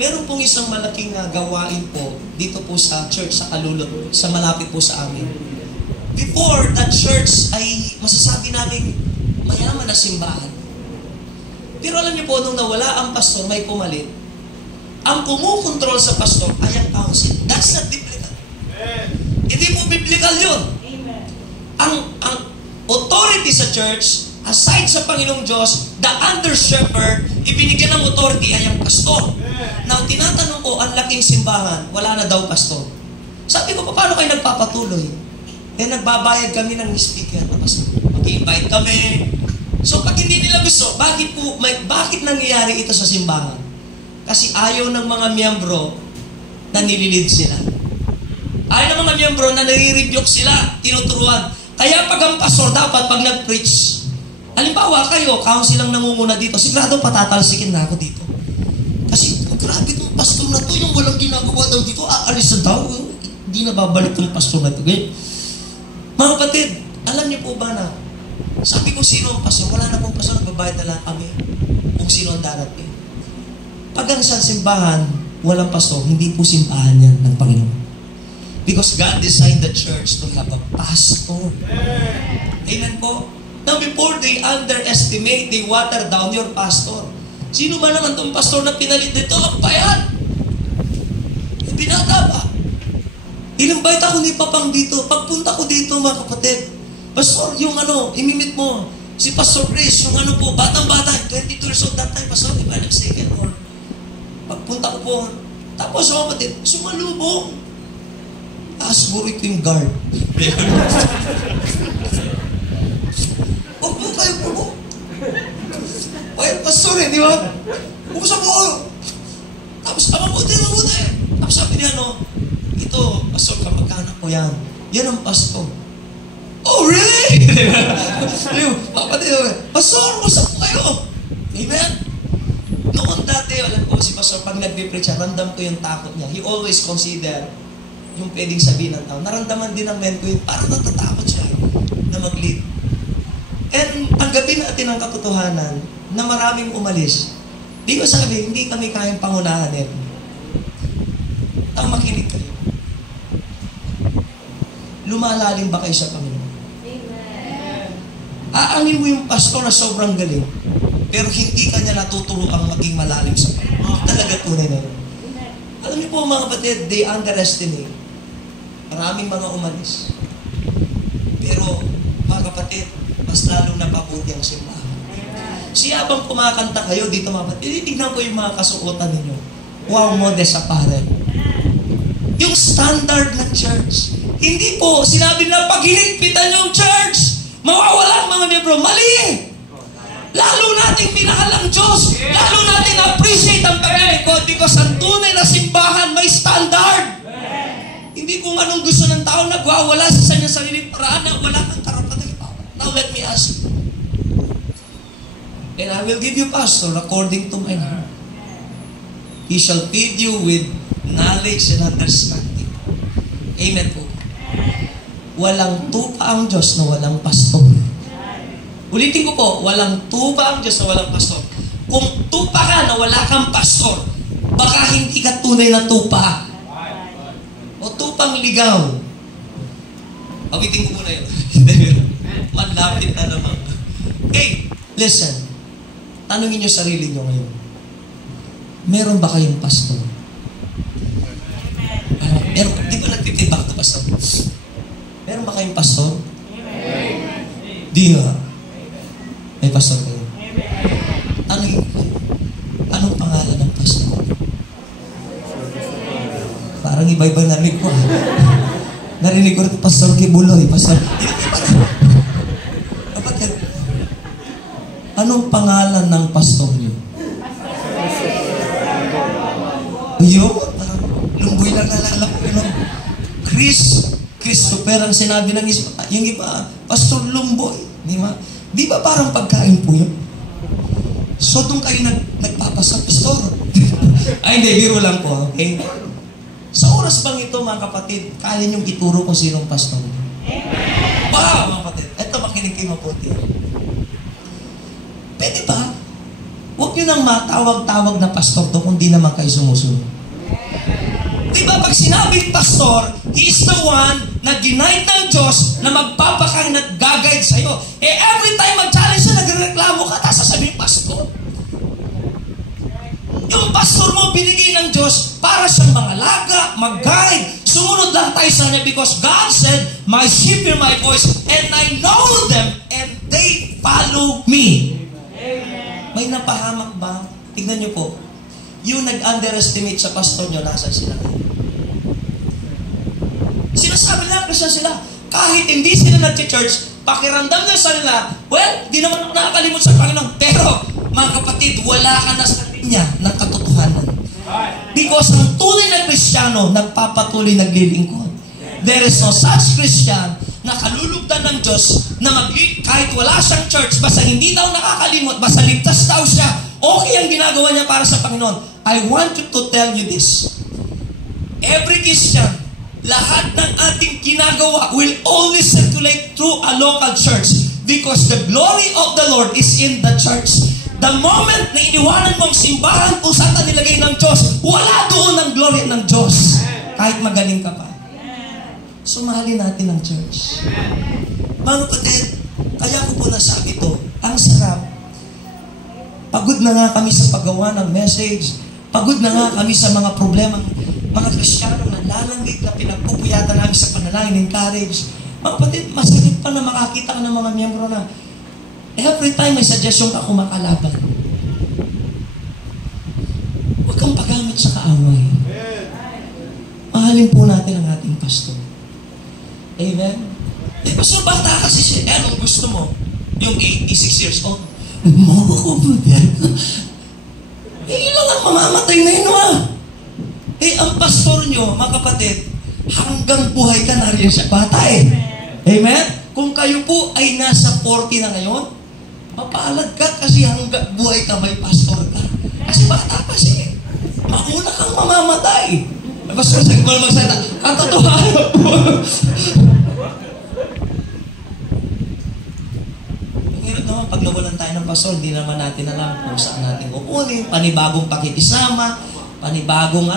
Meron pong isang malaking gawain po dito po sa church sa Kalulot, sa malapit po sa amin. Before, that church ay masasabi namin mayaman na simbahan. Pero alam niyo po, nung nawala ang pastor, may pumalit. Ang kumukontrol sa pastor ay ang council. That's not biblical. Hindi po biblical yun. Ang authority sa church, aside sa Panginoong Diyos, the under-shepherd, ibinigyan ng authority ay ang pastor. Now, tinatanong ko, ang laking simbahan, wala na daw pastor. Sabi ko, paano kayo nagpapatuloy? Nagbabayad kami ng speaker na pastor. Mag-invite kami. So, pag hindi nila gusto, bakit nangyayari ito sa simbahan? Kasi ayaw ng mga miyembro na nililid sila. Ayaw ng mga miyembro na nare-rebuke sila, tinuturuan. Kaya pag ang pastor dapat, pag nag-preach, halimbawa kayo, council lang namumuna dito, sigurado patatalsikin na ako dito. Kasi, grabe itong pastor na to, yung walang ginagawa daw dito, aalis na daw, hindi na babalik itong pastor na to. Okay? Mga kapatid, alam niyo po ba na, sabi ko sino ang pastor, wala na pong pastor, nagbabayad na lang kami kung sino ang darating. Pag ang sa simbahan, walang pastor, hindi po simbahan yan ng Panginoon. Because God designed the church to have a pastor. Amen po? Now, before they underestimate, they water down your pastor. Sino ba naman itong pastor na pinalit dito? Ang payat! Binata pa. Inimbite ako ni Papang dito. Pagpunta ko dito, mga kapatid, Pastor, yung imimit mo, si Pastor Chris, yung po, batang-bata, 22 years old that time, Pastor, if I'm not mistaken, or pagpunta ko po, tapos mga kapatid, sumalubong. Siguro ito yung guard. Huwag mo kayo po. Payat Pastor di ba? Usap mo. Tapos, mabuti. Tapos sabi niya, ito, Pastor, kamag-anak ko yan. Yan ang Pastor. Oh, really? Pastor, usap mo kayo. Amen? Noon dati, alam ko si Pastor, pag nag-preach, randam ko yung takot niya. He always consider yung pwedeng sabihin ng tao. Naramdaman din ng men ko yung parang natatakot siya na mag-lead. And tanggapin natin ang katotohanan na maraming umalis. Di ko sabi, hindi kami kayang pangunahanin. Ang makinig kayo. Lumalalim ba kayo sa Panginoon? Amen. Aangin mo yung pastor na sobrang galing, pero hindi kanya natuturo ang maging malalim sa Panginoon. Talaga tunay na yun. Alam niyo po mga kapatid, they underestimate. Maraming mga umalis. Pero mga kapatid, mas lalong napabuti ang simbahan. Siya bang kumakanta kayo dito mga kapatid, tignan ko yung mga kasuotan ninyo. Wow, modest apparel. Yung standard ng church. Hindi po, sinabi nila, pag hinigpitan yung church, mawawala ang mga miyembro. Mali! Lalo nating minahal ang Diyos. Lalo nating appreciate ang paglilingkod because ang tunay na simbahan may standard. Hindi kung anong gusto ng tao nagwawala sa kanyang sariling paraan na wala kang karapatan. Now let me ask you. And I will give you, Pastor, according to my heart. He shall feed you with knowledge and understanding. Amen po. Walang tupa ang Diyos na walang pastor. Ulitin ko po, walang tupa ang Diyos na walang pastor. Kung tupa ka na wala kang pastor, baka hindi ka tunay na tupa. O tupang ligaw. Pawitin ko muna yun. Manlapit na naman. Okay, listen. Tanungin niyo sarili niyo ngayon. Meron ba kayong pastor? Meron, di ba nagtitibak to pastor? Meron ba kayong pastor? Di nga. May pastor kayo. Tanungin ko kayo. Anong pangalan ng pastor? Parang iba-iba narinig ko. Narinig ko rin, Pastor Kibuloy, Pastor. Kapatid, anong pangalan ng pastor niyo? Ayun, lumboy lang nalala ko. Christopher ang sinabi ng isa. Yung iba, Pastor Lumboy. Di ba parang pagkain po yun? So doon kayo nagpapasa, Pastor. Ay, hindi, biro lang po. Okay? Sa oras bang ito, mga kapatid, kaya niyong ituro kung sinong pastor? Wow, mga kapatid. Ito, makinig kayo mabuti. Pwede ba? Huwag niyo nang matawag-tawag na pastor to kung di naman kayo sumusunod. Diba, pag sinabing pastor, he is the one na ginight ng Diyos na magpapakang nag-guide sa'yo. Every time mag-challenge siya, nagreklamo ka, tapos sasabihin, pastor. Yung pastor mo binigay ng Diyos para siyang mangalaga, mag-guide. Sumunod lang tayo sa kanya because God said, my sheep hear my voice and I know them and they follow me. Amen. May napahamak ba? Tignan niyo po. Yung nag-underestimate sa pastor niyo, nasa sila. Sinasabi nila, Christian sila. Kahit hindi sila nag-church, pakiramdam na sa nila, well, di naman ako nakakalimot sa Panginoon. Pero, mga kapatid, wala ka na sa niya ng katotohanan. Because ang tunay na Kristiyano nagpapatuloy naglilingkod. There is no such Christian na kalulugdan ng Diyos na kahit wala siyang church, basta hindi daw nakakalimot, basta ligtas daw siya, okay ang ginagawa niya para sa Panginoon. I want you to tell you this. Every Christian, lahat ng ating ginagawa will always circulate through a local church because the glory of the Lord is in the church. The moment na iniwanan mong simbahan kung saan ka nilagay ng Diyos, wala doon ang glory ng Diyos. Kahit magaling ka pa. So, mahalin natin ang church. Mga kapatid, kaya ko po nasabi ito, ang sarap. Pagod na nga kami sa paggawa ng message. Pagod na nga kami sa mga problema. Mga Kristiyano na lalamig na pinagpupuyatan namin sa panalangin, encourage. Mga kapatid, masakit pa na makakita ka ng mga miyembro na every time may suggestion ka kumakalaban. Huwag kang pagamit sa kaaway. Mahalin po natin ang ating pastor. Amen? Pastor, bata kasi siya. Anong gusto mo? Yung 86 years old. Mga kapatid. Ilang ang mamamatay na yun, ang pastor nyo, mga kapatid, hanggang buhay ka na rin siya. Bata Amen? Kung kayo po ay nasa 40 na ngayon, mapalad ka kasi hanggang buhay ka may pastor ka. Kasi bata pa siya. Mauna kang mamamatay. Pastor, sige mo magsalita. Katotohanan po. Ang hirap naman, pag nawalan tayo ng pastor, hindi naman natin alam kung saan natin kukunin. Panibagong pakikisama, panibagong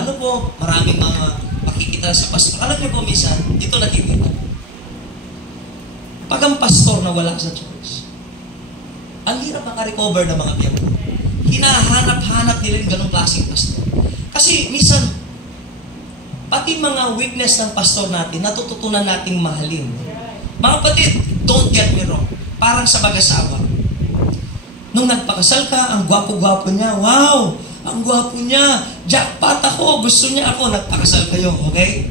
maraming mga makikita sa pastor. Alam niyo po, minsan, ito nakikita. Pag ang pastor na wala sa church, ang hirap makarecover ng mga miyembro. Hinahanap-hanap nila yung ganong klaseng pastor. Kasi minsan, pati mga weakness ng pastor natin, natututunan nating mahalin. Mga kapatid, don't get me wrong. Parang sa mag-asawa. Nung nagpakasal ka, ang gwapo-gwapo niya. Wow! Ang gwapo niya. Jackpot ako. Gusto niya ako. Nagpakasal kayo. Okay?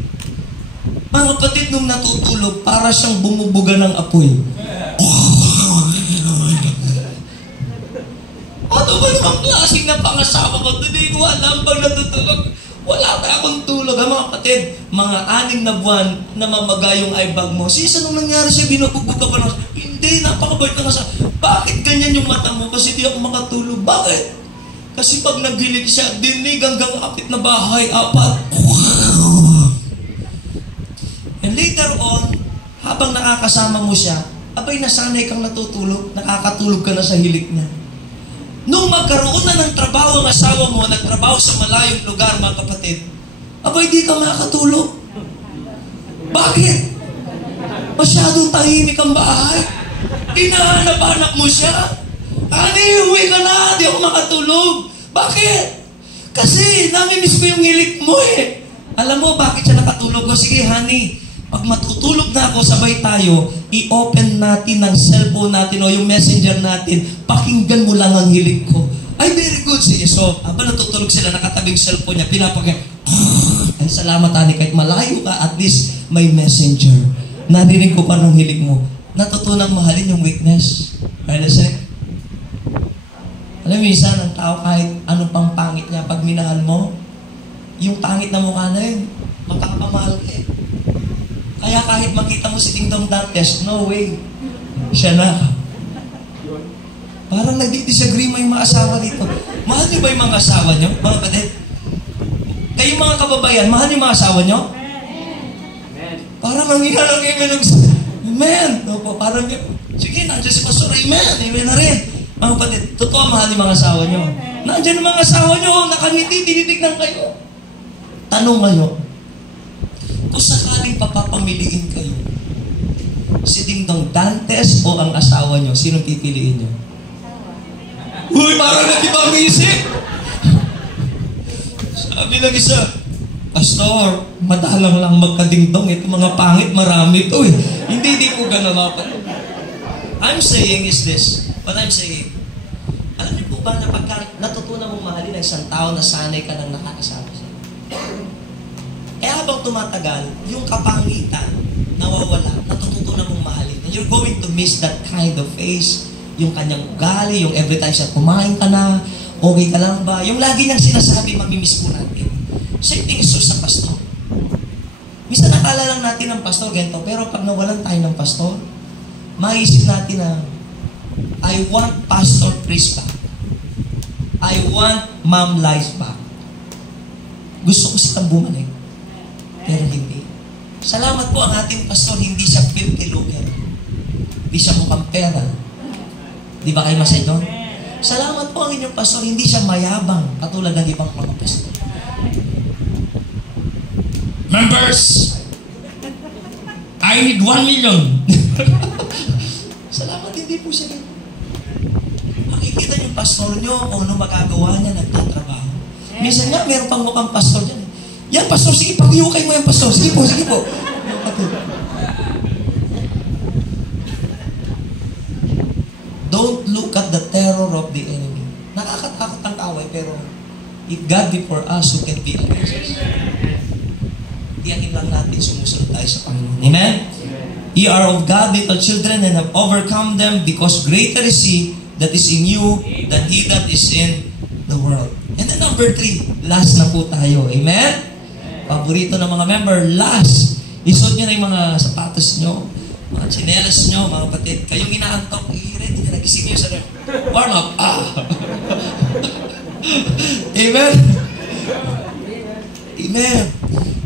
Mga kapatid, nung natutulog, para siyang bumubuga ng apoy. Anong klaseng na pangasawa ko? Hindi ko alam pag natutulog. Wala na akong tulog. Mga kapatid, mga 6 na buwan na mamaga yung eyebag mo. Sis, anong nangyari siya? Binubugbog ka ba lang? Hindi, napakabait na nga sa... Bakit ganyan yung mata mo? Kasi di ako makatulog. Bakit? Kasi pag naghilig siya, dinig hanggang kapit na bahay, 4. And later on, habang nakakasama mo siya, abay nasanay kang natutulog, nakakatulog ka na sa hilik niya. Nung magkaroon na ng trabaho ang asawa mo, nagtrabaho sa malayong lugar, mga kapatid, abay di ka makatulog. Bakit? Masyadong tahimik ang bahay. Hinahanap-hanap mo siya. Ani, uwi ka na, di ako makatulog. Bakit? Kasi naminis ko yung hilik mo eh. Alam mo, bakit siya nakatulog? O sige, honey, pag matutulog na ako, sabay tayo, i-open natin ang cellphone natin o yung messenger natin, pakinggan mo lang ang hilig ko. Ay, very good. Sige, so, habang natutulog sila, nakatabing cellphone niya, pinapakinggan, ay, salamat, honey, kahit malayo ka, at least may messenger. Narinig ko pa ng hilig mo. Natutunang mahalin yung weakness. Right, say? Alam mo, minsan, ang tao kahit anong pang pangit niya, pag minahal mo, yung pangit na mukha na yun, makakapamahal ka eh. Kaya kahit makita mo si Ding Dong Dantes, no way, siya na. Parang nagdi-disagree mo yung mga asawa dito. Mahal niyo ba yung mga asawa niyo? Mga kapatid? Kayong mga kababayan, mahal niyo yung mga asawa niyo? Parang ang lang yung amen. Parang, sige, nandiyan si Pastor, amen. Amen na rin. Mga kapatid, totoo mahal yung mga asawa niyo. Nandiyan ang mga asawa niyo, nakangiti, tinitignan kayo. Tanong kayo, kung sakaling papapamiliin kayo, si Ding Dong Dantes o ang asawa niyo, sinong pipiliin niyo? Uy, parang nag-ibang isip! Sabi ng isa, Pastor, madalang lang magka-dingdong. Ito mga pangit, marami ito eh. Hindi po ganun ako. I'm saying is this. What I'm saying, alam niyo po ba na pagka natutunan mong mahalin ang isang tao na sanay ka nang nakakasama siya? Eh habang tumatagal, yung kapangitan, nawawala, natututunan mong mahalin. And you're going to miss that kind of face, yung kanyang ugali, yung every time siya kumain ka na, okay ka lang ba? Yung lagi niyang sinasabi, mamimiss po natin. Same thing is sa pastor. Minsan nakala lang natin ng pastor, ganito, pero pag nawalan tayo ng pastor, maisip natin na, I want Pastor Chris back. I want Ma'am Lice back. Gusto ko silang bumalik. Pero hindi. Salamat po ang ating pastor, hindi siya filthy looking. Hindi siya mukhang pera. Di ba kayo masaya doon? Salamat po ang inyong pastor, hindi siya mayabang katulad ng ibang mga pastor. Members, I need 1 million. Salamat, hindi po siya. Makikita niyo yung pastor niyo kung ano magagawa niya, nagtatrabaho. Minsan nga, meron pang mukhang pastor dyan. Yan, pastor, sige, pag-iukay mo yan, pastor. Sige po, sige po. Don't look at the terror of the enemy. Nakakatakot ang away, pero if God be for us, who can be against us? Tiyakin lang natin, sumusunod tayo sa Panginoon. Amen? Ye are of God, little children, and have overcome them, because greater is He that is in you than he that is in the world. And then number 3, last na po tayo. Amen? Paborito ng mga member, last. Isuot nyo na yung mga sapatos nyo, mga tsinelas nyo, mga kapatid. Kayong inaantok, i-ready na, nagising nyo sa warm up. Amen? Amen.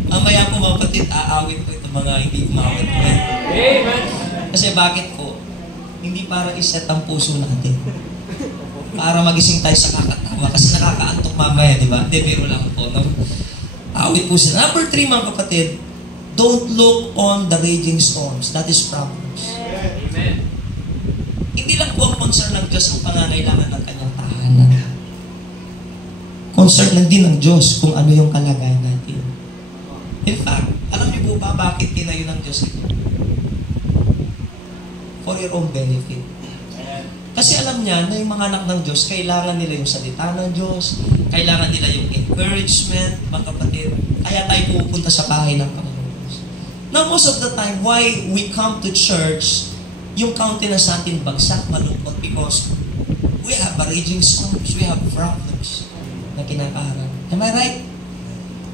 Mamaya po mga kapatid, aawit po itong mga hindi umawit. Amen? Kasi bakit po? Hindi para iset ang puso natin. Para magising tayo sa kakatawa. Kasi nakakaantok mamaya, di ba? Hindi, biro lang po. No? Awit po sila. Number 3, mga kapatid, don't look on the raging storms. That is problems. Amen. Hindi lang po ang concern ng Diyos ang pangangailangan ng kanyang tahanan. Concern lang din ng Diyos kung ano yung kalagayan natin. In fact, alam niyo po ba bakit tinayo ng Diyos ito? For your own benefit. Kasi alam niya na yung mga anak ng Diyos, kailangan nila yung salita ng Diyos, kailangan nila yung encouragement, mga kapatid. Kaya tayo pupunta sa bahay ng Panginoon. Now, most of the time, why we come to church, yung countenance natin bagsak, malungkot, because We have raging storms. We have problems na kinakaharap. Am I right?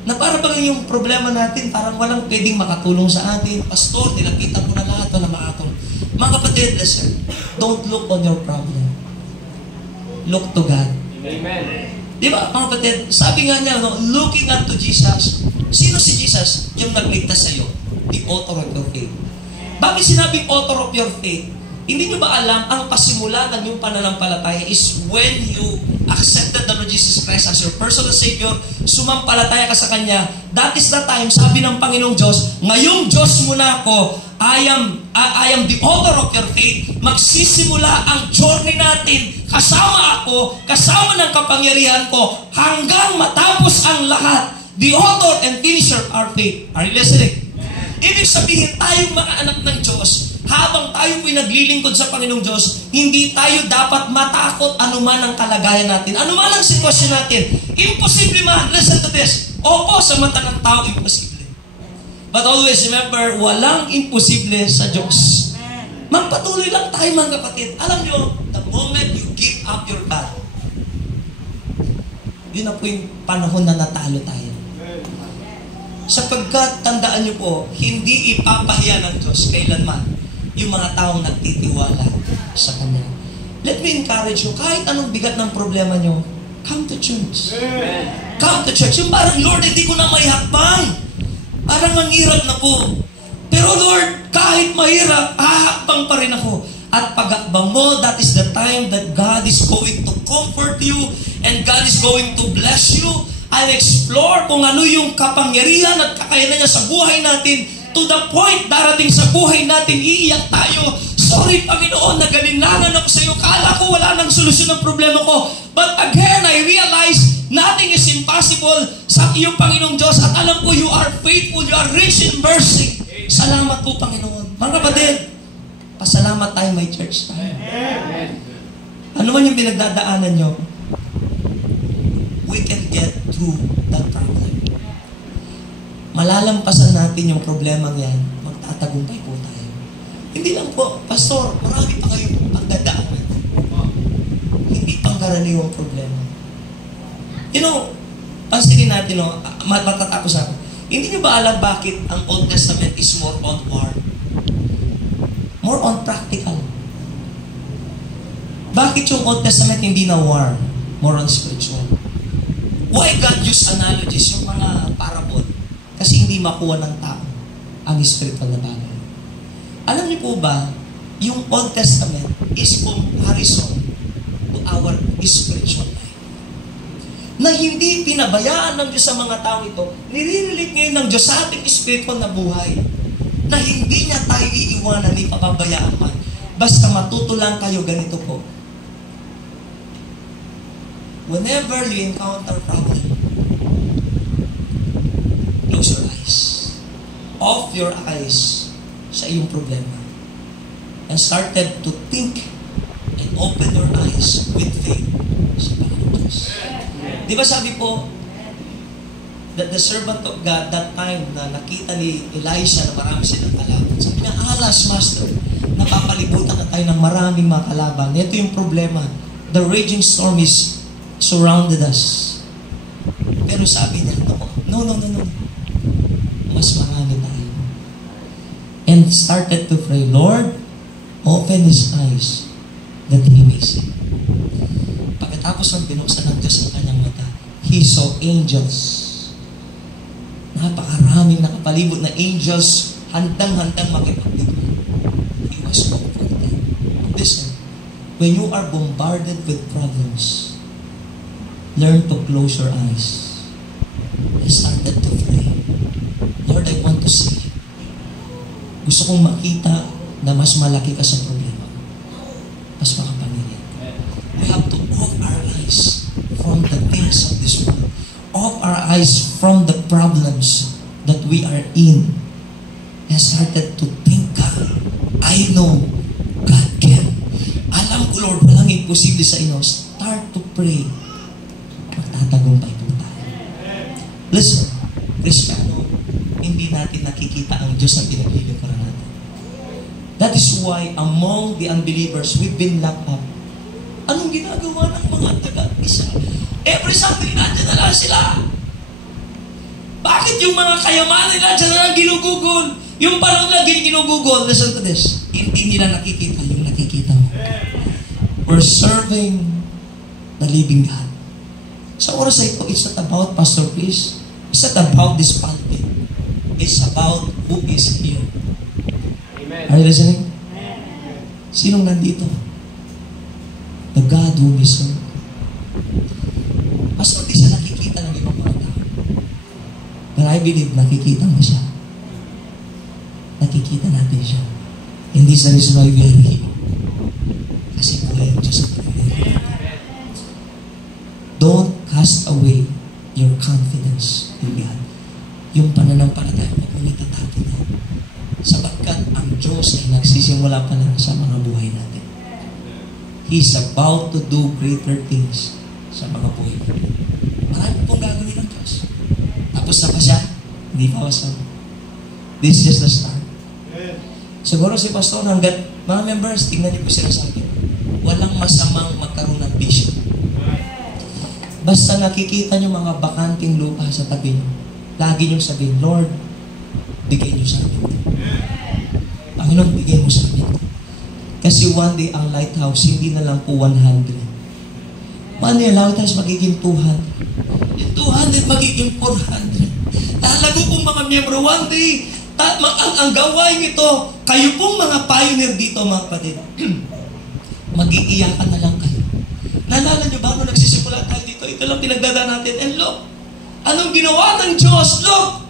Na para bang yung problema natin, parang walang pwedeng makatulong sa atin. Pastor, nilapitan mo na lahat, wala makatulong. Mga kapatid, listen, don't look on your problem. Look to God. Amen. Di ba, mga kapatid, sabi nga niya, no, looking unto Jesus. Sino si Jesus? Yung nagligtas sa'yo. The author of your faith. Bakit sinabing author of your faith? Hindi nyo ba alam, ang pasimula ng iyong pananampalataya is when you accepted the Lord Jesus Christ as your personal Savior, sumampalataya ka sa Kanya, that is the time, sabi ng Panginoong Diyos, ngayong Diyos mo na ako, I am the author of your faith, magsisimula ang journey natin, kasama ako, kasama ng kapangyarihan ko, hanggang matapos ang lahat, the author and finisher of our faith. Are you listening? Ibig sabihin, tayong mga anak ng Diyos, habang tayo pinaglilingkod sa Panginoong Diyos, hindi tayo dapat matakot anuman ang kalagayan natin, anuman ang sitwasyon natin. Imposible man, listen to this. Opo, sa mata ng tao, imposible. But always remember, walang imposible sa Diyos. Magpatuloy lang tayo mga kapatid. Alam nyo, the moment you give up your God, yun na po yung panahon na natalo tayo. Sapagkat, tandaan nyo po, hindi ipapahiya ng Diyos kailanman yung mga taong nagtitiwala sa Kanya. Let me encourage you, kahit anong bigat ng problema nyo, come to church. Amen. Come to church. Yung parang, Lord, hindi ko na maihakbang. Parang ang hirap na po. Pero Lord, kahit mahirap, ahakbang pa rin ako. At pag-akbang mo, that is the time that God is going to comfort you and God is going to bless you and explore kung ano yung kapangyarihan at kakayanan niya sa buhay natin. To the point, darating sa buhay natin, iiyak tayo. Sorry, Panginoon, nagalinlangan ako sa iyo. Kala ko wala nang solusyon ng problema ko. But again, I realize nothing is impossible sa iyong Panginoong Diyos. At alam ko, you are faithful, you are rich in mercy. Salamat po, Panginoon. Mga kapatid, pasalamat tayo, may church tayo. Ano man yung pinagdadaanan nyo, we can get through that problem. Malalampasan natin yung problemang yan, magtatagumpay po tayo. Hindi lang po, Pastor, marami pa kayong pagdadaanan. Hindi pangkaraniwang problema. You know, pansinin natin, no, matatapos ako. Hindi nyo ba alam bakit ang Old Testament is more on war? More on practical. Bakit yung Old Testament hindi na war? More on spiritual. Why God use analogies, yung mga parable? Kasi hindi makuha ng tao ang spiritual na bagay. Alam niyo po ba, yung Old Testament is comparison to our spiritual life. Na hindi pinabayaan ng Diyos sa mga tao ito, nire-relate ngayon ng Diyos sa ating spiritual na buhay. Na hindi niya tayo iiwanan, ni papabayaan man. Basta matuto lang kayo, ganito po. Whenever you encounter problem, close your eyes. Off your eyes sa iyong problema. And started to think and open your eyes with faith sa Panginoon Diyos. Di ba sabi po, that the servant of God, that time na nakita ni Elisha na marami silang kalaban, sabi niya, alas, Master, napapalibutan na tayo ng maraming mga kalaban. Ito yung problema. The raging storm is surrounded us. Pero sabi niya, no. Mas marami tayo. And started to pray, Lord, open his eyes that he may see. Pagkatapos ng binuksan ng Diyos ang kanyang mata, he saw angels. Napakaraming nakapalibot na angels, handang-handang makipagdigman. He was comforted. Listen, when you are bombarded with problems, learn to close your eyes. I started to pray. Lord, I want to see. Gusto kong makita na mas malaki ka sa problema. Mas makapangyarihan. We have to off our eyes from the things of this world. Off our eyes from the problems that we are in. And started to think, God, I know God can. Alam ko, Lord, walang imposible sa inyo. Start to pray. Magtatagumpay po tayo. Listen, Kristiyano, hindi natin nakikita ang Diyos na pinaglilingkuran natin. That is why among the unbelievers, we've been locked up. Anong ginagawa ng mga taga-Israel? Every Sunday, nandiyan na lang sila. Bakit yung mga kayamanan nila dyan na lang ginugugol? Yung parang lagi ginugugol, listen to this, hindi nila nakikita yung nakikita mo. We're serving the living God. Sa oras na ito, it's not about Pastor Chris. It's not about this pulpit. It's about who is here. Amen. Are you listening? Sinong nandito? The God who is here. Pastor, di siya nakikita ng ibang mga tao. But I believe nakikita mo siya. Nakikita natin siya. And this is why we are here. Kasi buhay ang Diyos. Don't cast away your confidence in God. Yung pananampalataya mo kung itatapon na. Sapagkat ang Diyos ay nagsisimula pa lang sa mga buhay natin. He's about to do greater things sa mga buhay natin. Marami pong gagawin ng Diyos. Tapos na pa siya, hindi pa wasap. This is just the start. Siguro si Pastor, hanggat mga members, tingnan niyo po sila sa akin. Walang masamang magkaroon ng vision. Basta nakikita niyo mga bakanting lupa sa tabi niyo, lagi niyo sabihin, Lord, bigay niyo sa amin. Panginoon, bigay mo sa amin. Kasi one day, ang lighthouse, hindi na lang po 100. One day, ang lighthouse magiging 200. Yung 200 magiging 400. Talago pong mga miyembro, one day, ang gawain ito, kayo pong mga pioneer dito, mga kapatid, mag-iiyakan na lang kayo. Naalala niyo ba, nung nagsisimula tayo dito, ito lang pinagdadaan natin, and look, anong ginawa ng Diyos? Look,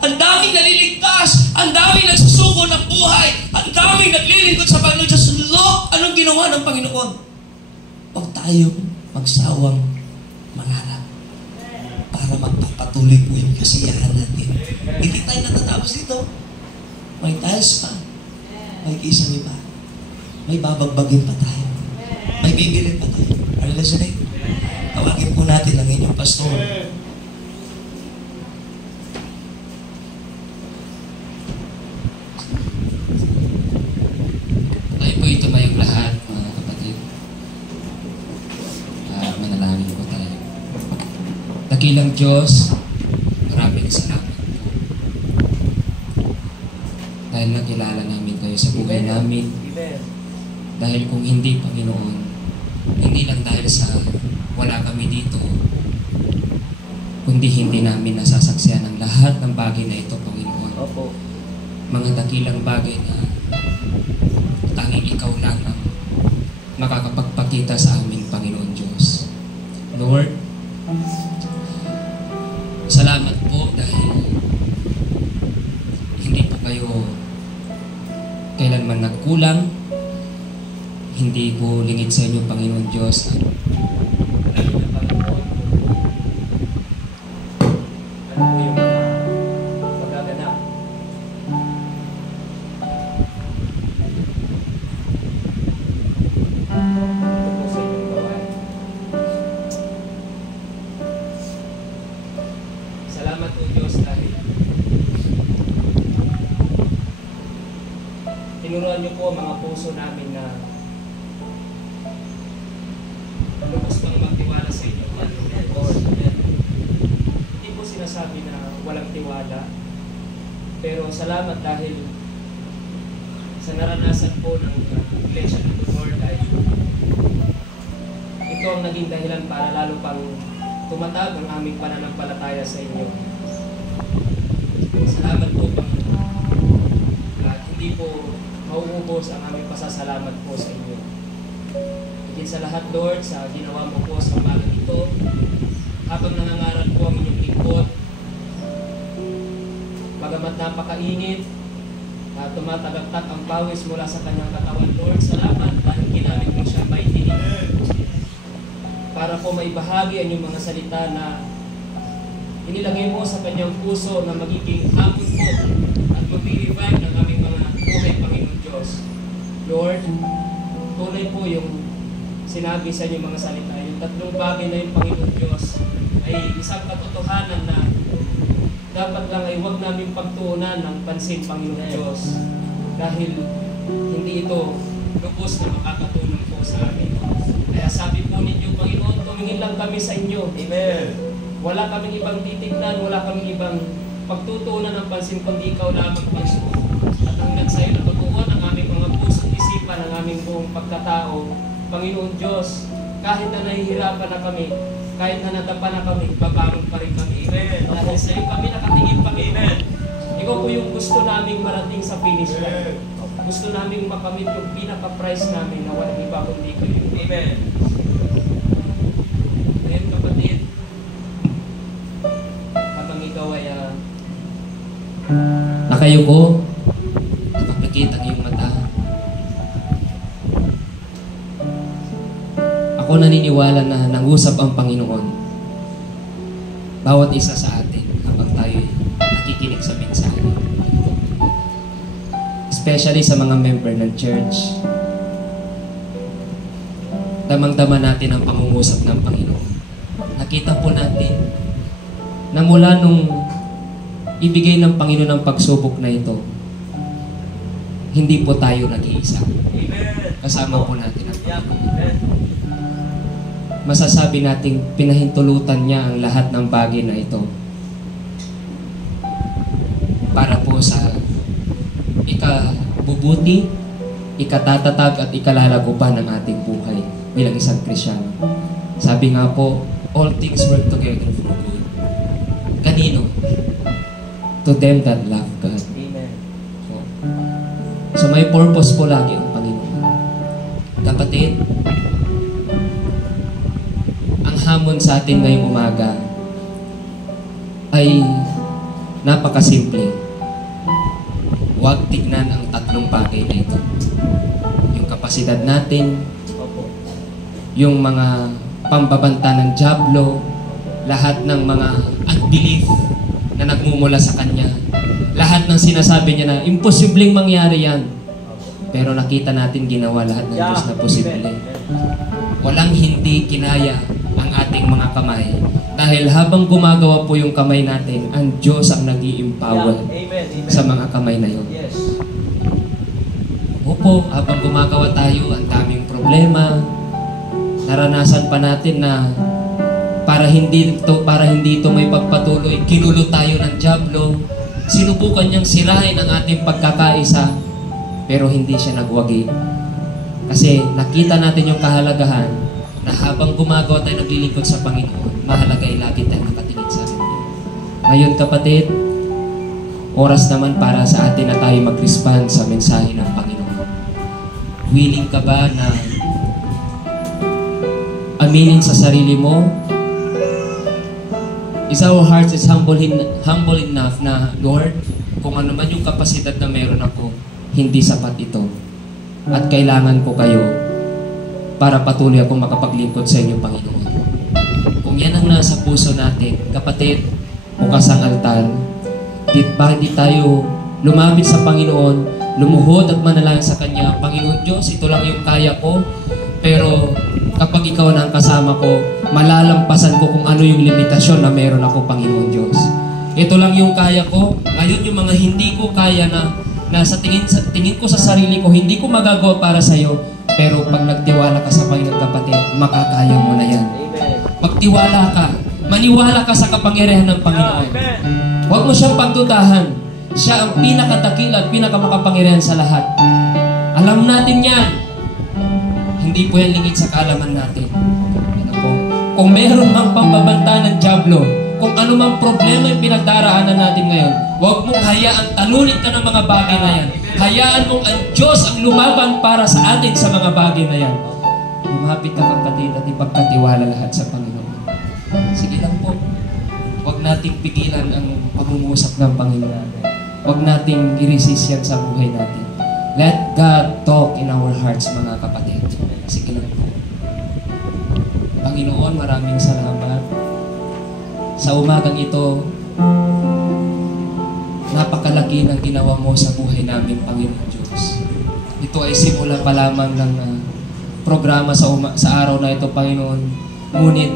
ang daming naliligtas, ang daming nagsusuko ng buhay, ang daming naglilingkod sa Panginoon Diyos. Look, anong ginawa ng Panginoon? Huwag tayong magsawang mangarap para magpapatuloy po yung kasiyahan natin. Hindi tayo natatapos dito. May tiles pa. May kisang iba. May babagbagin pa tayo. May bibilin pa tayo. Are you listening? Tawagin po natin ang inyong pastor. Tayo po ito mayong lahat, mga kapatid. Manalangin po tayo. Dakilang Diyos, maraming salamat po. Dahil nakilala namin kayo sa buhay namin. Dahil kung hindi, Panginoon, hindi lang dahil sa wala kami dito, kundi hindi namin nasasaksiyan ang lahat ng bagay na ito, Panginoon. Opo. Mga dakilang bagay na tanging ikaw lang ang makakapagpakita sa amin, Panginoon Diyos. Lord, salamat po dahil hindi po kayo kailanman nagkulang. Hindi po lingid sa inyo, Panginoon Diyos. Ano po yung paggaganap? Ito po sa inyong gawain. Salamat po Diyos dahil tinuruan niyo po mga puso namin na lubos pang magtiwala sa inyo, Lord. Hindi po sinasabi na walang tiwala, pero salamat dahil sa naranasan po ng Iglesia ng Lord ay ito ang naging dahilan para lalo pang tumatag ang aming pananampalataya sa inyo. Salamat po, Panginoon. At hindi po mauubos ang aming pasasalamat po sa inyo. Higit sa lahat, Lord, sa ginawa mo po sa umagang ito, habang nangangaral po ang inyong lingkod, bagamat napakainit, at tumatagagtak ang pawis mula sa kanyang katawan, Lord, salamat dahil ginamit mo siya maitinit para po maibahagi ang inyong mga salita na inilagay mo sa kanyang puso na magiging hapon po at mag-revive ng aming mga buhay, Panginoon Diyos. Lord, tunay po yung sinabi sa inyong mga salita. Yung tatlong bagay na yung Panginoon Diyos ay isang katotohanan na dapat lang ay huwag namin pagtuunan ng pansin, Panginoon Diyos. Dahil hindi ito lubos na makakatulong po sa amin. Kaya sabi po ninyo, Panginoon, tumingin lang kami sa inyo. Amen. Wala kaming ibang titignan, wala kaming ibang pagtutuunan ng pansin, kundi ikaw lamang, Panginoon. At hanggang sa iyo natutuon ang aming mga puso, isipan, ang aming buong pagkatao. Panginoon Diyos, kahit na nahihirapan na kami, kahit na nadapa na kami, babangon pa rin kami. Amen. Dahil sa iyo kami nakatingin, Panginoon. Ikaw po yung gusto naming marating sa finish line. Gusto naming makamit yung pinaka-prize namin na walang iba kundi kayo. Amen. Ngayon, kapatid, habang ikaw ay nakayuko, nakapikit ang iyong mata. Ako naniniwala na nangusap ang Panginoon bawat isa sa atin habang tayo nakikinig sa mensahe. Especially sa mga member ng church. Damang-dama natin ang pangungusap ng Panginoon. Nakita po natin na mula nung ibigay ng Panginoon ang pagsubok na ito, hindi po tayo nag-iisa. Amen. Kasama po natin ang Yeah. Panginoon. Amen. Masasabi nating pinahintulutan niya ang lahat ng bagay na ito para po sa ikabubuti, ikatatatag at ikalalago pa ng ating buhay bilang isang Kristyano. Sabi nga po, all things work together for good. Kanino? To them that love God. Amen. So may purpose po lagi ang Panginoon. Kapatid, ang hamon sa atin ngayong umaga ay napakasimple. Huwag tignan ang tatlong bagay na ito. Yung kapasidad natin, Opo. yung mga pambabanta ng dyablo, lahat ng mga unbelief na nagmumula sa Kanya, lahat ng sinasabi niya na imposibleng mangyari yan. Pero nakita natin ginawa lahat ng Diyos na posible. Walang hindi kinaya ang ating mga kamay. Dahil habang gumagawa po yung kamay natin, ang Diyos ang nag-i-empower Amen. Amen. sa mga kamay na yun. Yes. Opo, habang gumagawa tayo, ang daming problema. Naranasan pa natin na para hindi ito may pagpatuloy, kinulo tayo ng dyablo. Sinubukan niyang sirain ang ating pagkakaisa, pero hindi siya nagwagi. Kasi nakita natin yung kahalagahan na habang gumagawa tayo naglilingkod sa Panginoon, mahalaga ay lagi tayo nakatingin sa Panginoon. Ngayon kapatid, oras naman para sa atin na tayo mag-respond sa mensahe ng Panginoon. Willing ka ba na aminin sa sarili mo? Is our hearts is humble enough na, Lord, kung ano man yung kapasidad na meron ako, hindi sapat ito. At kailangan ko kayo para patuloy akong makapaglingkod sa inyo, Panginoon. Kung yan ang nasa puso natin, kapatid, bukas ang altar, di tayo lumapit sa Panginoon, lumuhod at manalangin sa Kanya, Panginoon Diyos, ito lang yung kaya ko, pero kapag ikaw na ang kasama ko, malalampasan ko kung ano yung limitasyon na meron ako, Panginoon Diyos. Ito lang yung kaya ko. Ngayon yung mga hindi ko kaya na sa tingin ko sa sarili ko, hindi ko magagawa para sa iyo. Pero pag nagtiwala ka sa Panginoon, kapatid, makakaya mo na yan. Amen. Magtiwala ka. Maniwala ka sa kapangyarihan ng Panginoon. Amen. Huwag mo siyang pagdudahan. Siya ang pinakatakila at pinakamakapangyarihan sa lahat. Alam natin yan. Hindi po yan lingid sa kaalaman natin. Ano po? Kung meron mang pambabanta ng dyablo, kung ano mang problema yung pinagdaraanan natin ngayon, huwag mong hayaan talunin ka ng mga bagay na yan. Hayaan mong ang Diyos ang lumaban para sa atin sa mga bagay na yan. Lumapit ka, kapatid, at ipagkatiwala lahat sa Panginoon. Sige lang po. Huwag nating pigilan ang pangungusap ng Panginoon. Huwag nating i-resist yan sa buhay natin. Let God talk in our hearts, mga kapatid. Sige lang po. Panginoon, maraming salamat. Sa umagang ito, napakalaki ng ginawa mo sa buhay namin, Panginoon Diyos. Ito ay simula pa lamang ng programa sa araw na ito, Panginoon. Ngunit,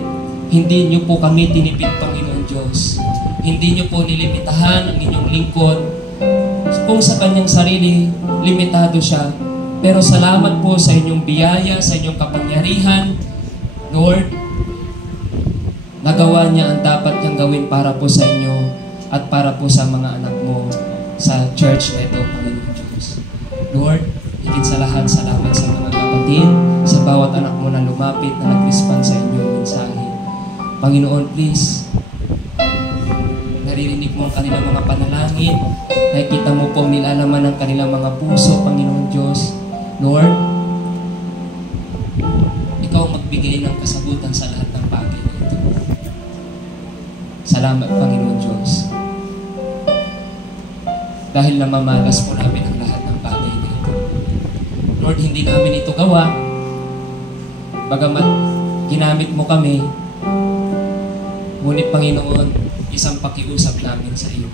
hindi niyo po kami tinipid, Panginoon Diyos. Hindi niyo po nilimitahan ang inyong lingkod. Kung sa kanyang sarili, limitado siya, Pero salamat po sa inyong biyaya, sa inyong kapangyarihan. Lord, nagawa niya ang dapat niyang gawin para po sa inyo at para po sa mga anak mo sa church na ito, Panginoon Diyos. Lord, higit sa lahat, salamat sa mga kapatid, sa bawat anak mo na lumapit, na nag-respond sa inyong mensahe. Panginoon, please, naririnig mo ang kanilang mga panalangin, nakikita mo po ang nilalaman ng kanilang mga puso, Panginoon Diyos. Lord, ikaw ang magbigay ng kasagutan sa lahat ng bagay na ito. Salamat, Panginoon Diyos. Dahil namamalas po namin ang lahat ng bagay na ito. Lord, hindi namin ito gawa. Bagamat ginamit mo kami, ngunit Panginoon, isang pakiusap namin sa iyo.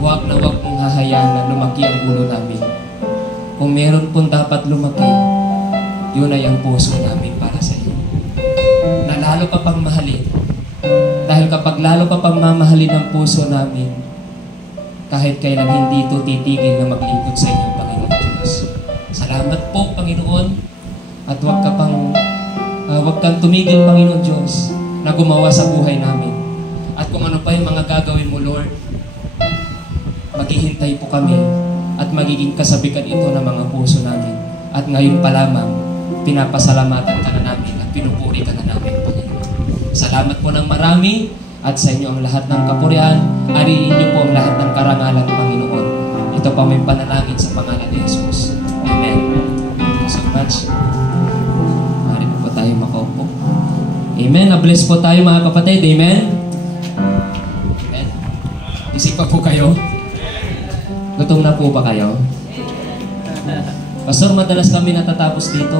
Huwag na huwag mong hahayaan na lumaki ang ulo namin. Kung meron pong dapat lumaki, yun ay ang puso namin para sa iyo. Na lalo ka pang mahalin. Dahil kapag lalo ka pang mamahalin ang puso namin, kahit kailan hindi ito titigil na maglingkod sa inyo, Panginoon Diyos. Salamat po, Panginoon. At huwag kang tumigil, Panginoon Diyos, na gumawa sa buhay namin. At kung ano pa yung mga gagawin mo, Lord, maghihintay po kami at magiging kasabikan ito ng mga puso namin. At ngayon pa lamang, pinapasalamatan ka na namin at pinupuri ka na namin, Panginoon. Salamat po ng marami at sa inyo ang lahat ng kapurihan. Ariin niyo po ang lahat ng karangalan, Panginoon. Ito pa may panalangin sa pangalan ni Jesus. Amen. Thank you so much. Maaari po tayo makaupo. Amen. Na-bless po tayo, mga kapatid. Amen. Amen. Isip pa po kayo? Gutom na po ba kayo? Pastor, madalas kami natatapos dito.